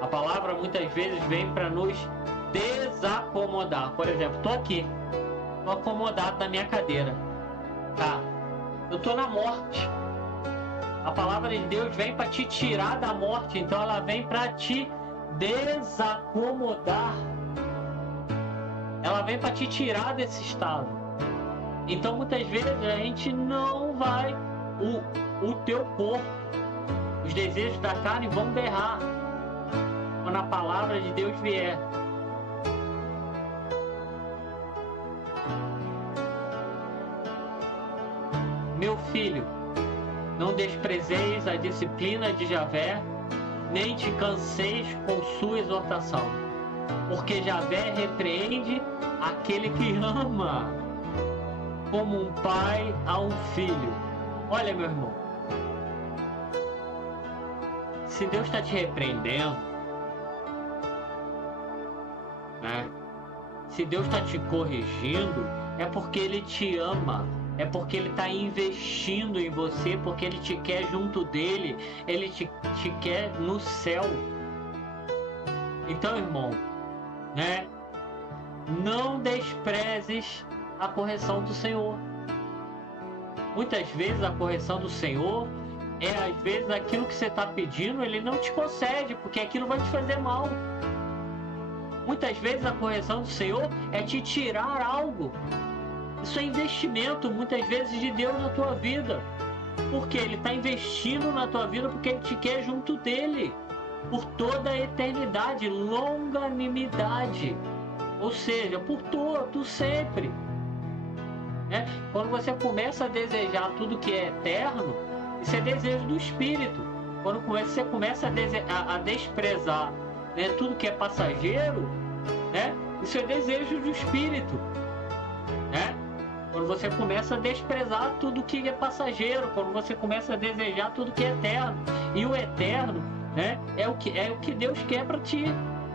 A palavra muitas vezes vem para nos desacomodar. Por exemplo, estou aqui, estou acomodado na minha cadeira. Tá, eu tô na morte. A palavra de Deus vem para te tirar da morte, então ela vem para te desacomodar. Ela vem para te tirar desse estado. Então muitas vezes a gente não vai, o teu corpo, os desejos da carne vão berrar quando a palavra de Deus vier. Meu filho, não desprezeis a disciplina de Javé, nem te canseis com sua exortação, porque Javé repreende aquele que ama, como um pai a um filho. Olha, meu irmão, se Deus está te repreendendo, né? Se Deus está te corrigindo, é porque Ele te ama, é porque Ele está investindo em você, porque Ele te quer junto dele, Ele te quer no céu. Então, irmão, né? Não desprezes a correção do Senhor. Muitas vezes a correção do Senhor é, às vezes, aquilo que você está pedindo, Ele não te concede, porque aquilo vai te fazer mal. Muitas vezes a correção do Senhor é te tirar algo. Isso é investimento, muitas vezes, de Deus na tua vida. Porque Ele está investindo na tua vida, porque Ele te quer junto dele. Por toda a eternidade, longanimidade. Ou seja, por todo, sempre. Né? Quando você começa a desejar tudo que é eterno, isso é desejo do Espírito. Quando você começa a desprezar, né, tudo que é passageiro, né, isso é desejo do Espírito. Né? Quando você começa a desprezar tudo que é passageiro, quando você começa a desejar tudo que é eterno. E o eterno, né, é o que Deus quer para ti.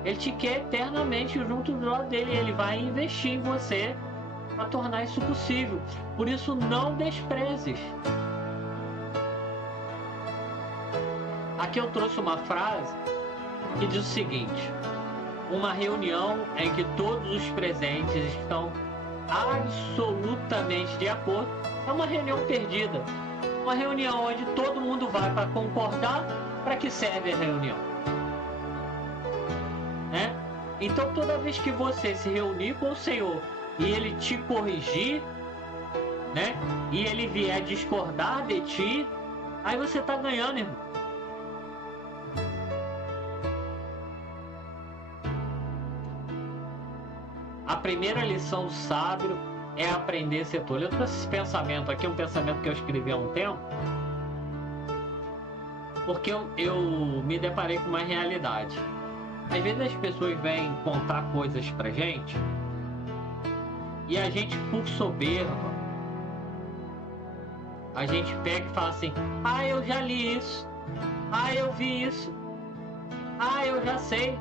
Ele te quer eternamente junto do lado dele. Ele vai investir em você para tornar isso possível. Por isso, não desprezes. Aqui eu trouxe uma frase que diz o seguinte: uma reunião em que todos os presentes estão absolutamente de acordo é uma reunião perdida. Uma reunião onde todo mundo vai para concordar. Para que serve a reunião? Né? Então, toda vez que você se reunir com o Senhor e Ele te corrigir, né, e Ele vier discordar de ti, aí você está ganhando, irmão. A primeira lição do sábio é aprender a ser tolo. Eu trouxe esse pensamento aqui, um pensamento que eu escrevi há um tempo, porque eu me deparei com uma realidade. Às vezes as pessoas vêm contar coisas pra gente e a gente, por soberba, a gente pega e fala assim: ah, eu já li isso, ah, eu vi isso, ah, eu já sei.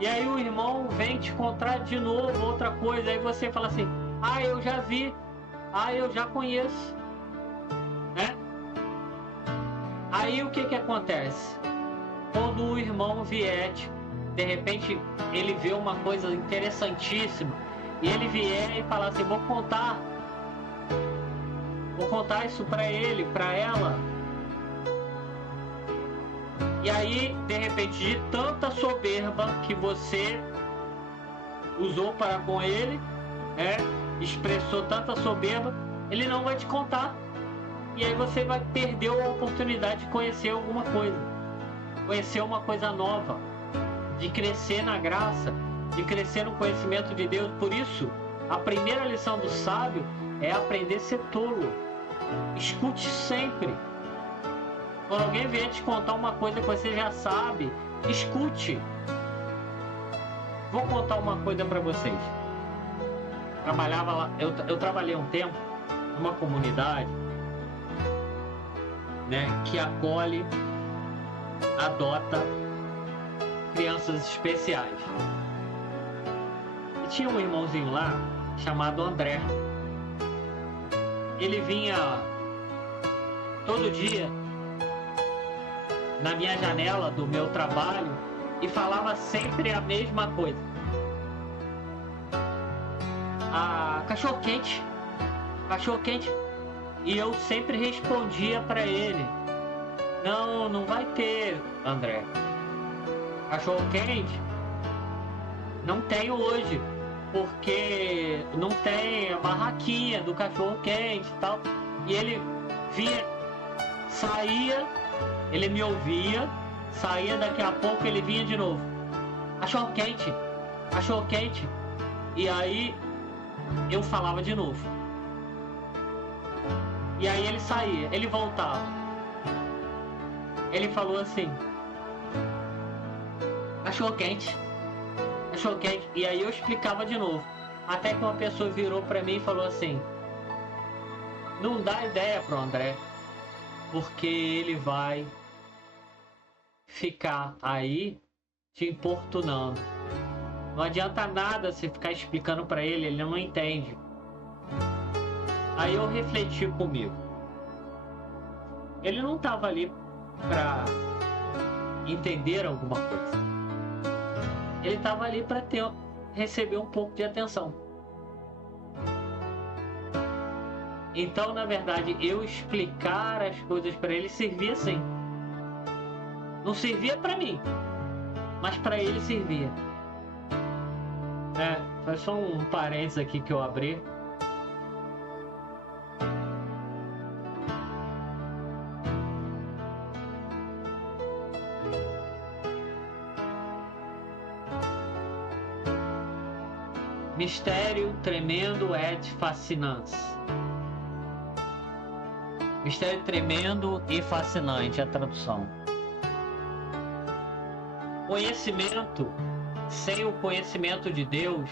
E aí o irmão vem te contar de novo outra coisa, aí você fala assim: ah, eu já vi, ah, eu já conheço, né? Aí o que acontece? Quando o irmão vier, de repente ele vê uma coisa interessantíssima e ele vier e falar assim: vou contar isso para ele, para ela. E aí, de repente, de tanta soberba que você usou para com ele, expressou tanta soberba, ele não vai te contar. E aí você vai perder a oportunidade de conhecer alguma coisa, conhecer uma coisa nova, de crescer na graça, de crescer no conhecimento de Deus. Por isso, a primeira lição do sábio é aprender a ser tolo. Escute sempre. Quando alguém vier te contar uma coisa que você já sabe, escute. Vou contar uma coisa para vocês. Trabalhava lá, eu trabalhei um tempo numa comunidade, né, que acolhe, adota crianças especiais. E tinha um irmãozinho lá chamado André. Ele vinha todo dia na minha janela do meu trabalho e falava sempre a mesma coisa: cachorro quente, cachorro quente. E eu sempre respondia para ele: não vai ter, André, cachorro quente não tem hoje, porque não tem a barraquinha do cachorro quente e tal. E ele vinha, saía, ele me ouvia, saía, daqui a pouco ele vinha de novo: cachorro quente, cachorro quente. E aí eu falava de novo. E aí ele saía, ele voltava. Ele falou assim: cachorro quente, cachorro quente. E aí eu explicava de novo. Até que uma pessoa virou pra mim e falou assim: não dá ideia pro André, porque ele vai ficar aí te importunando. Não adianta nada você ficar explicando para ele, ele não entende. Aí eu refleti comigo. Ele não estava ali para entender alguma coisa. Ele estava ali para receber um pouco de atenção. Então, na verdade, eu explicar as coisas para ele servia sim. Não servia para mim, mas para ele servia. Foi só um parênteses aqui que eu abri. Mistério tremendo et fascinante. Mistério tremendo e fascinante, a tradução. Conhecimento sem o conhecimento de Deus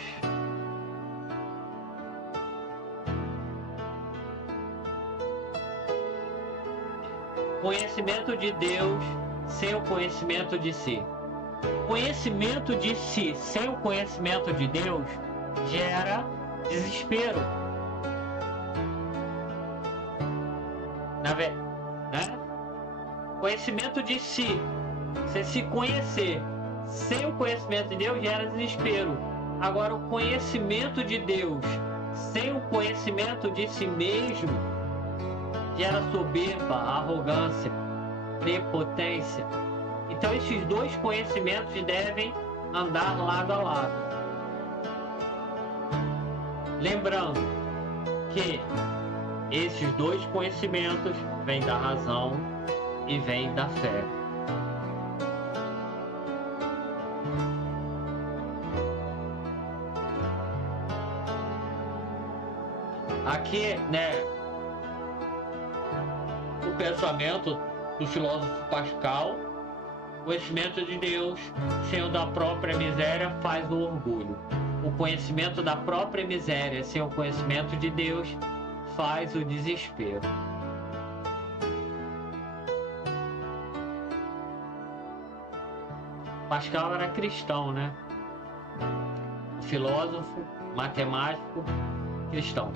conhecimento de Deus sem o conhecimento de si. Conhecimento de si sem o conhecimento de Deus gera desespero. Conhecimento de si, você se conhecer sem o conhecimento de Deus gera desespero. Agora, o conhecimento de Deus sem o conhecimento de si mesmo gera soberba, arrogância, prepotência. Então, esses dois conhecimentos devem andar lado a lado. Lembrando que esses dois conhecimentos vêm da razão e vêm da fé. Aqui, o pensamento do filósofo Pascal, o conhecimento de Deus, sem o da própria miséria, faz o orgulho. O conhecimento da própria miséria, sem o conhecimento de Deus, faz o desespero. Pascal era cristão, Filósofo, matemático, cristão.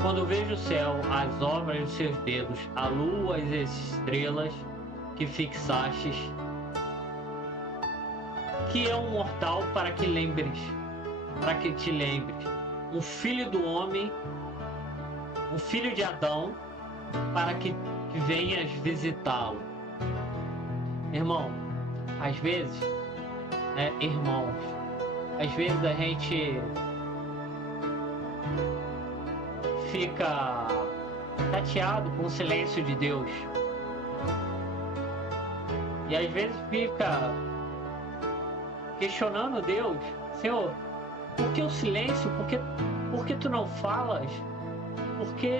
Quando vejo o céu, as obras de seus dedos, a lua e as estrelas que fixastes, que é um mortal para que te lembres, um filho do homem, um filho de Adão, para que venhas visitá-lo. Irmão, às vezes, irmãos, às vezes a gente fica chateado com o silêncio de Deus. E às vezes fica questionando Deus: Senhor, por que o silêncio? Por que tu não falas? Por que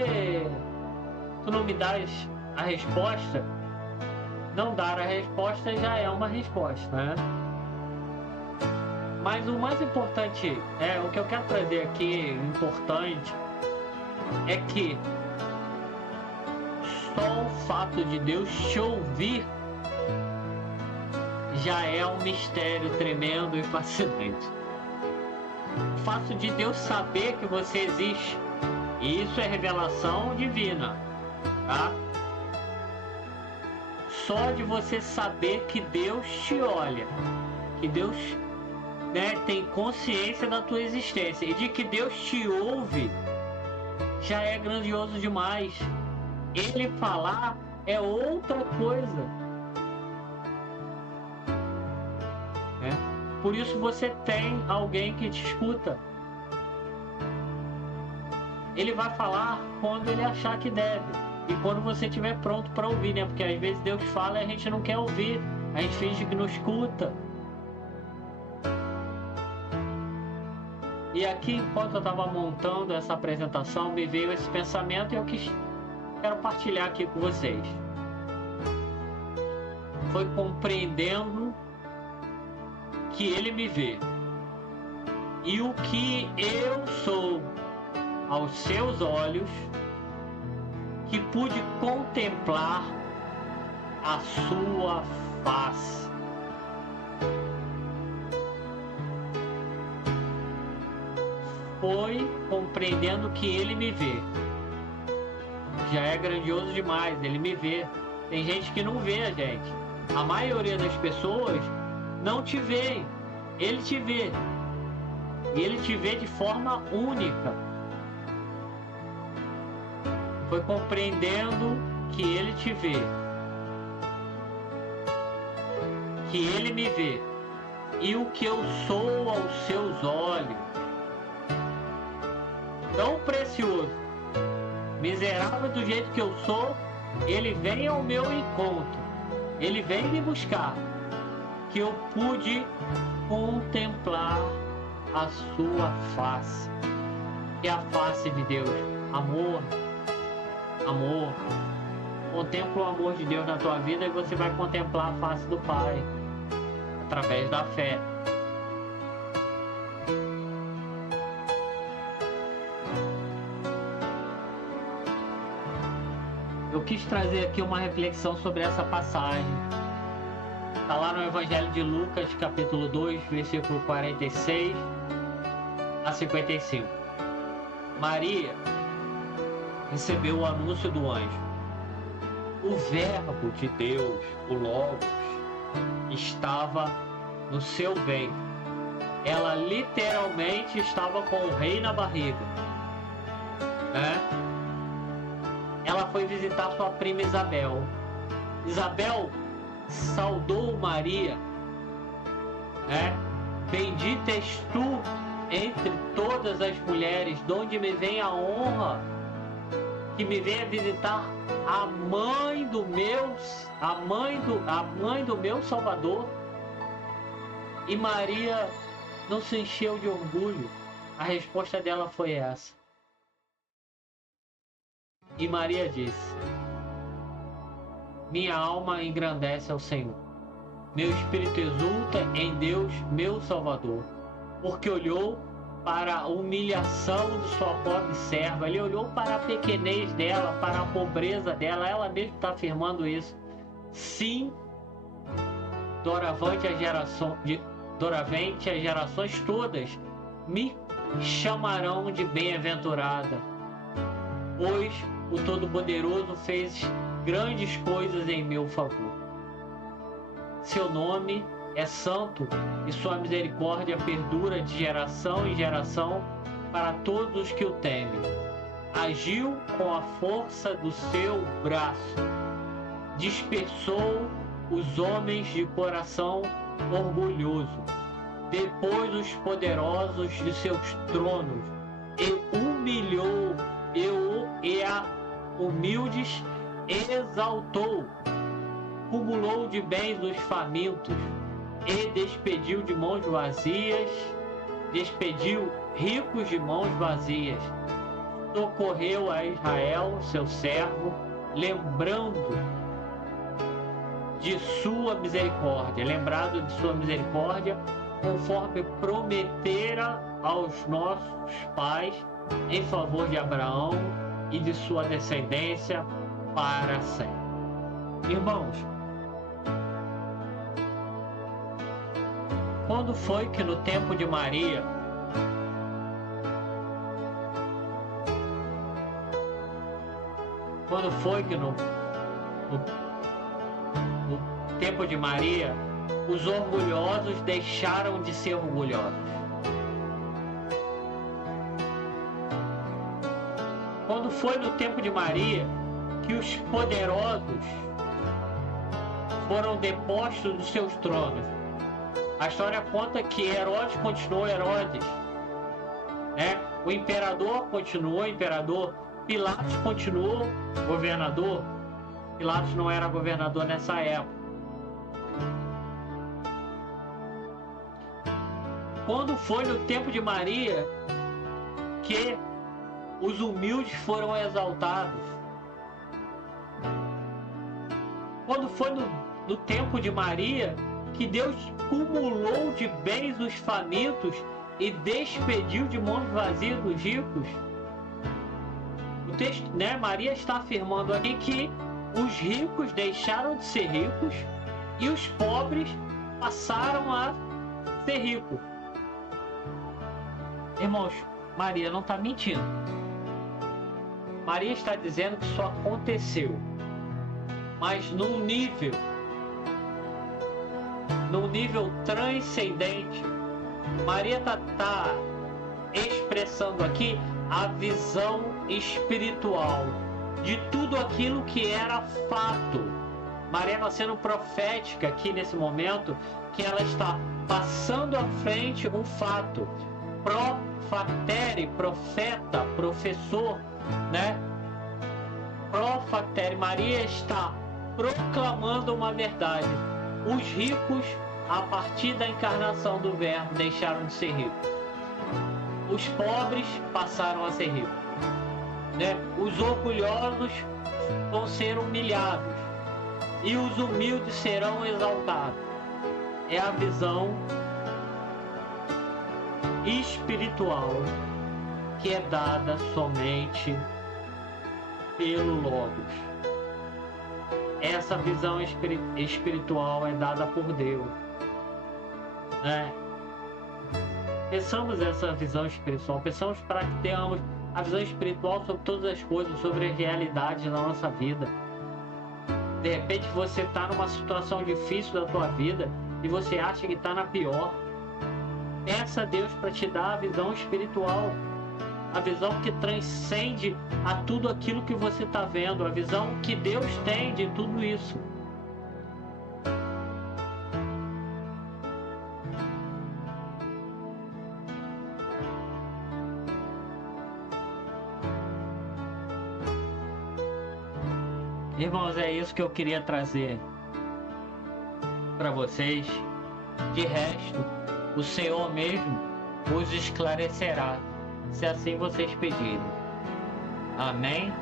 tu não me dás a resposta? Não dar a resposta já é uma resposta, Mas o mais importante, o que eu quero trazer aqui, importante, é que só o fato de Deus te ouvir já é um mistério tremendo e fascinante. O fato de Deus saber que você existe, isso é revelação divina, tá? Só de você saber que Deus te olha, que Deus tem consciência da tua existência e de que Deus te ouve, já é grandioso demais. Ele falar é outra coisa. Por isso você tem alguém que te escuta. Ele vai falar quando ele achar que deve e quando você estiver pronto para ouvir, Porque às vezes Deus fala e a gente não quer ouvir, a gente finge que não escuta. E aqui, enquanto eu estava montando essa apresentação, me veio esse pensamento e eu quero partilhar aqui com vocês. Foi compreendendo que Ele me vê e o que eu sou aos seus olhos, que pude contemplar a sua face. Foi compreendendo que ele me vê. Já é grandioso demais, ele me vê. Tem gente que não vê a gente. A maioria das pessoas não te vê. Ele te vê. E ele te vê de forma única. Foi compreendendo que ele te vê. Que ele me vê. E o que eu sou aos seus olhos. Tão precioso. Miserável do jeito que eu sou, ele vem ao meu encontro. Ele vem me buscar. Que eu pude contemplar a sua face. Que é a face de Deus. Amor. Amor. Contempla o amor de Deus na tua vida e você vai contemplar a face do Pai. Através da fé. Eu quis trazer aqui uma reflexão sobre essa passagem. Está lá no Evangelho de Lucas, capítulo 2, versículo 46 a 55. Maria recebeu o anúncio do anjo. O verbo de Deus, o Logos, estava no seu ventre. Ela literalmente estava com o rei na barriga, né? Ela foi visitar sua prima Isabel. Isabel saudou Maria, né? Bendita és tu entre todas as mulheres, de onde me vem a honra que me venha visitar a mãe do meu Salvador. E Maria não se encheu de orgulho. A resposta dela foi essa. E Maria disse: minha alma engrandece ao Senhor. Meu espírito exulta em Deus, meu Salvador, porque olhou para a humilhação de sua pobre serva. Ele olhou para a pequenez dela, para a pobreza dela. Ela mesma está afirmando isso. Sim, doravante as gerações todas me chamarão de bem-aventurada, pois o Todo-Poderoso fez grandes coisas em meu favor. Seu nome é santo e sua misericórdia perdura de geração em geração para todos os que o temem. Agiu com a força do seu braço, dispersou os homens de coração orgulhoso, depôs os poderosos de seus tronos e humilhou e a humildes exaltou, cumulou de bens os famintos e despediu ricos de mãos vazias. Socorreu a Israel, seu servo, lembrado de sua misericórdia, conforme prometera aos nossos pais, em favor de Abraão e de sua descendência para sempre. Irmãos, quando foi que no tempo de Maria tempo de Maria os orgulhosos deixaram de ser orgulhosos? Quando foi no tempo de Maria que os poderosos foram depostos dos seus tronos? A história conta que Herodes continuou Herodes, né? O imperador continuou imperador, Pilatos continuou governador. Pilatos não era governador nessa época. Quando foi no tempo de Maria que os humildes foram exaltados? Quando foi no tempo de Maria que Deus cumulou de bens os famintos e despediu de mãos vazias os ricos? O texto, né, Maria está afirmando aqui que os ricos deixaram de ser ricos e os pobres passaram a ser ricos. Irmãos, Maria não está mentindo. Maria está dizendo que isso aconteceu, mas num nível transcendente. Maria está expressando aqui a visão espiritual de tudo aquilo que era fato. Maria está sendo profética aqui nesse momento, que ela está passando à frente um fato. Profatere, profeta, professor, né? Profatere, Maria está proclamando uma verdade. Os ricos, a partir da encarnação do Verbo, deixaram de ser ricos. Os pobres passaram a ser ricos, né? Os orgulhosos vão ser humilhados e os humildes serão exaltados. É a visão espiritual que é dada somente pelo Logos. Essa visão espiritual é dada por Deus, né? Pensamos essa visão espiritual, pensamos para que tenhamos a visão espiritual sobre todas as coisas, sobre as realidades da nossa vida. De repente você está numa situação difícil da tua vida e você acha que está na pior. Peça a Deus para te dar a visão espiritual, a visão que transcende a tudo aquilo que você está vendo, a visão que Deus tem de tudo isso. Irmãos, é isso que eu queria trazer para vocês. De resto, o Senhor mesmo os esclarecerá, se assim vocês pedirem. Amém?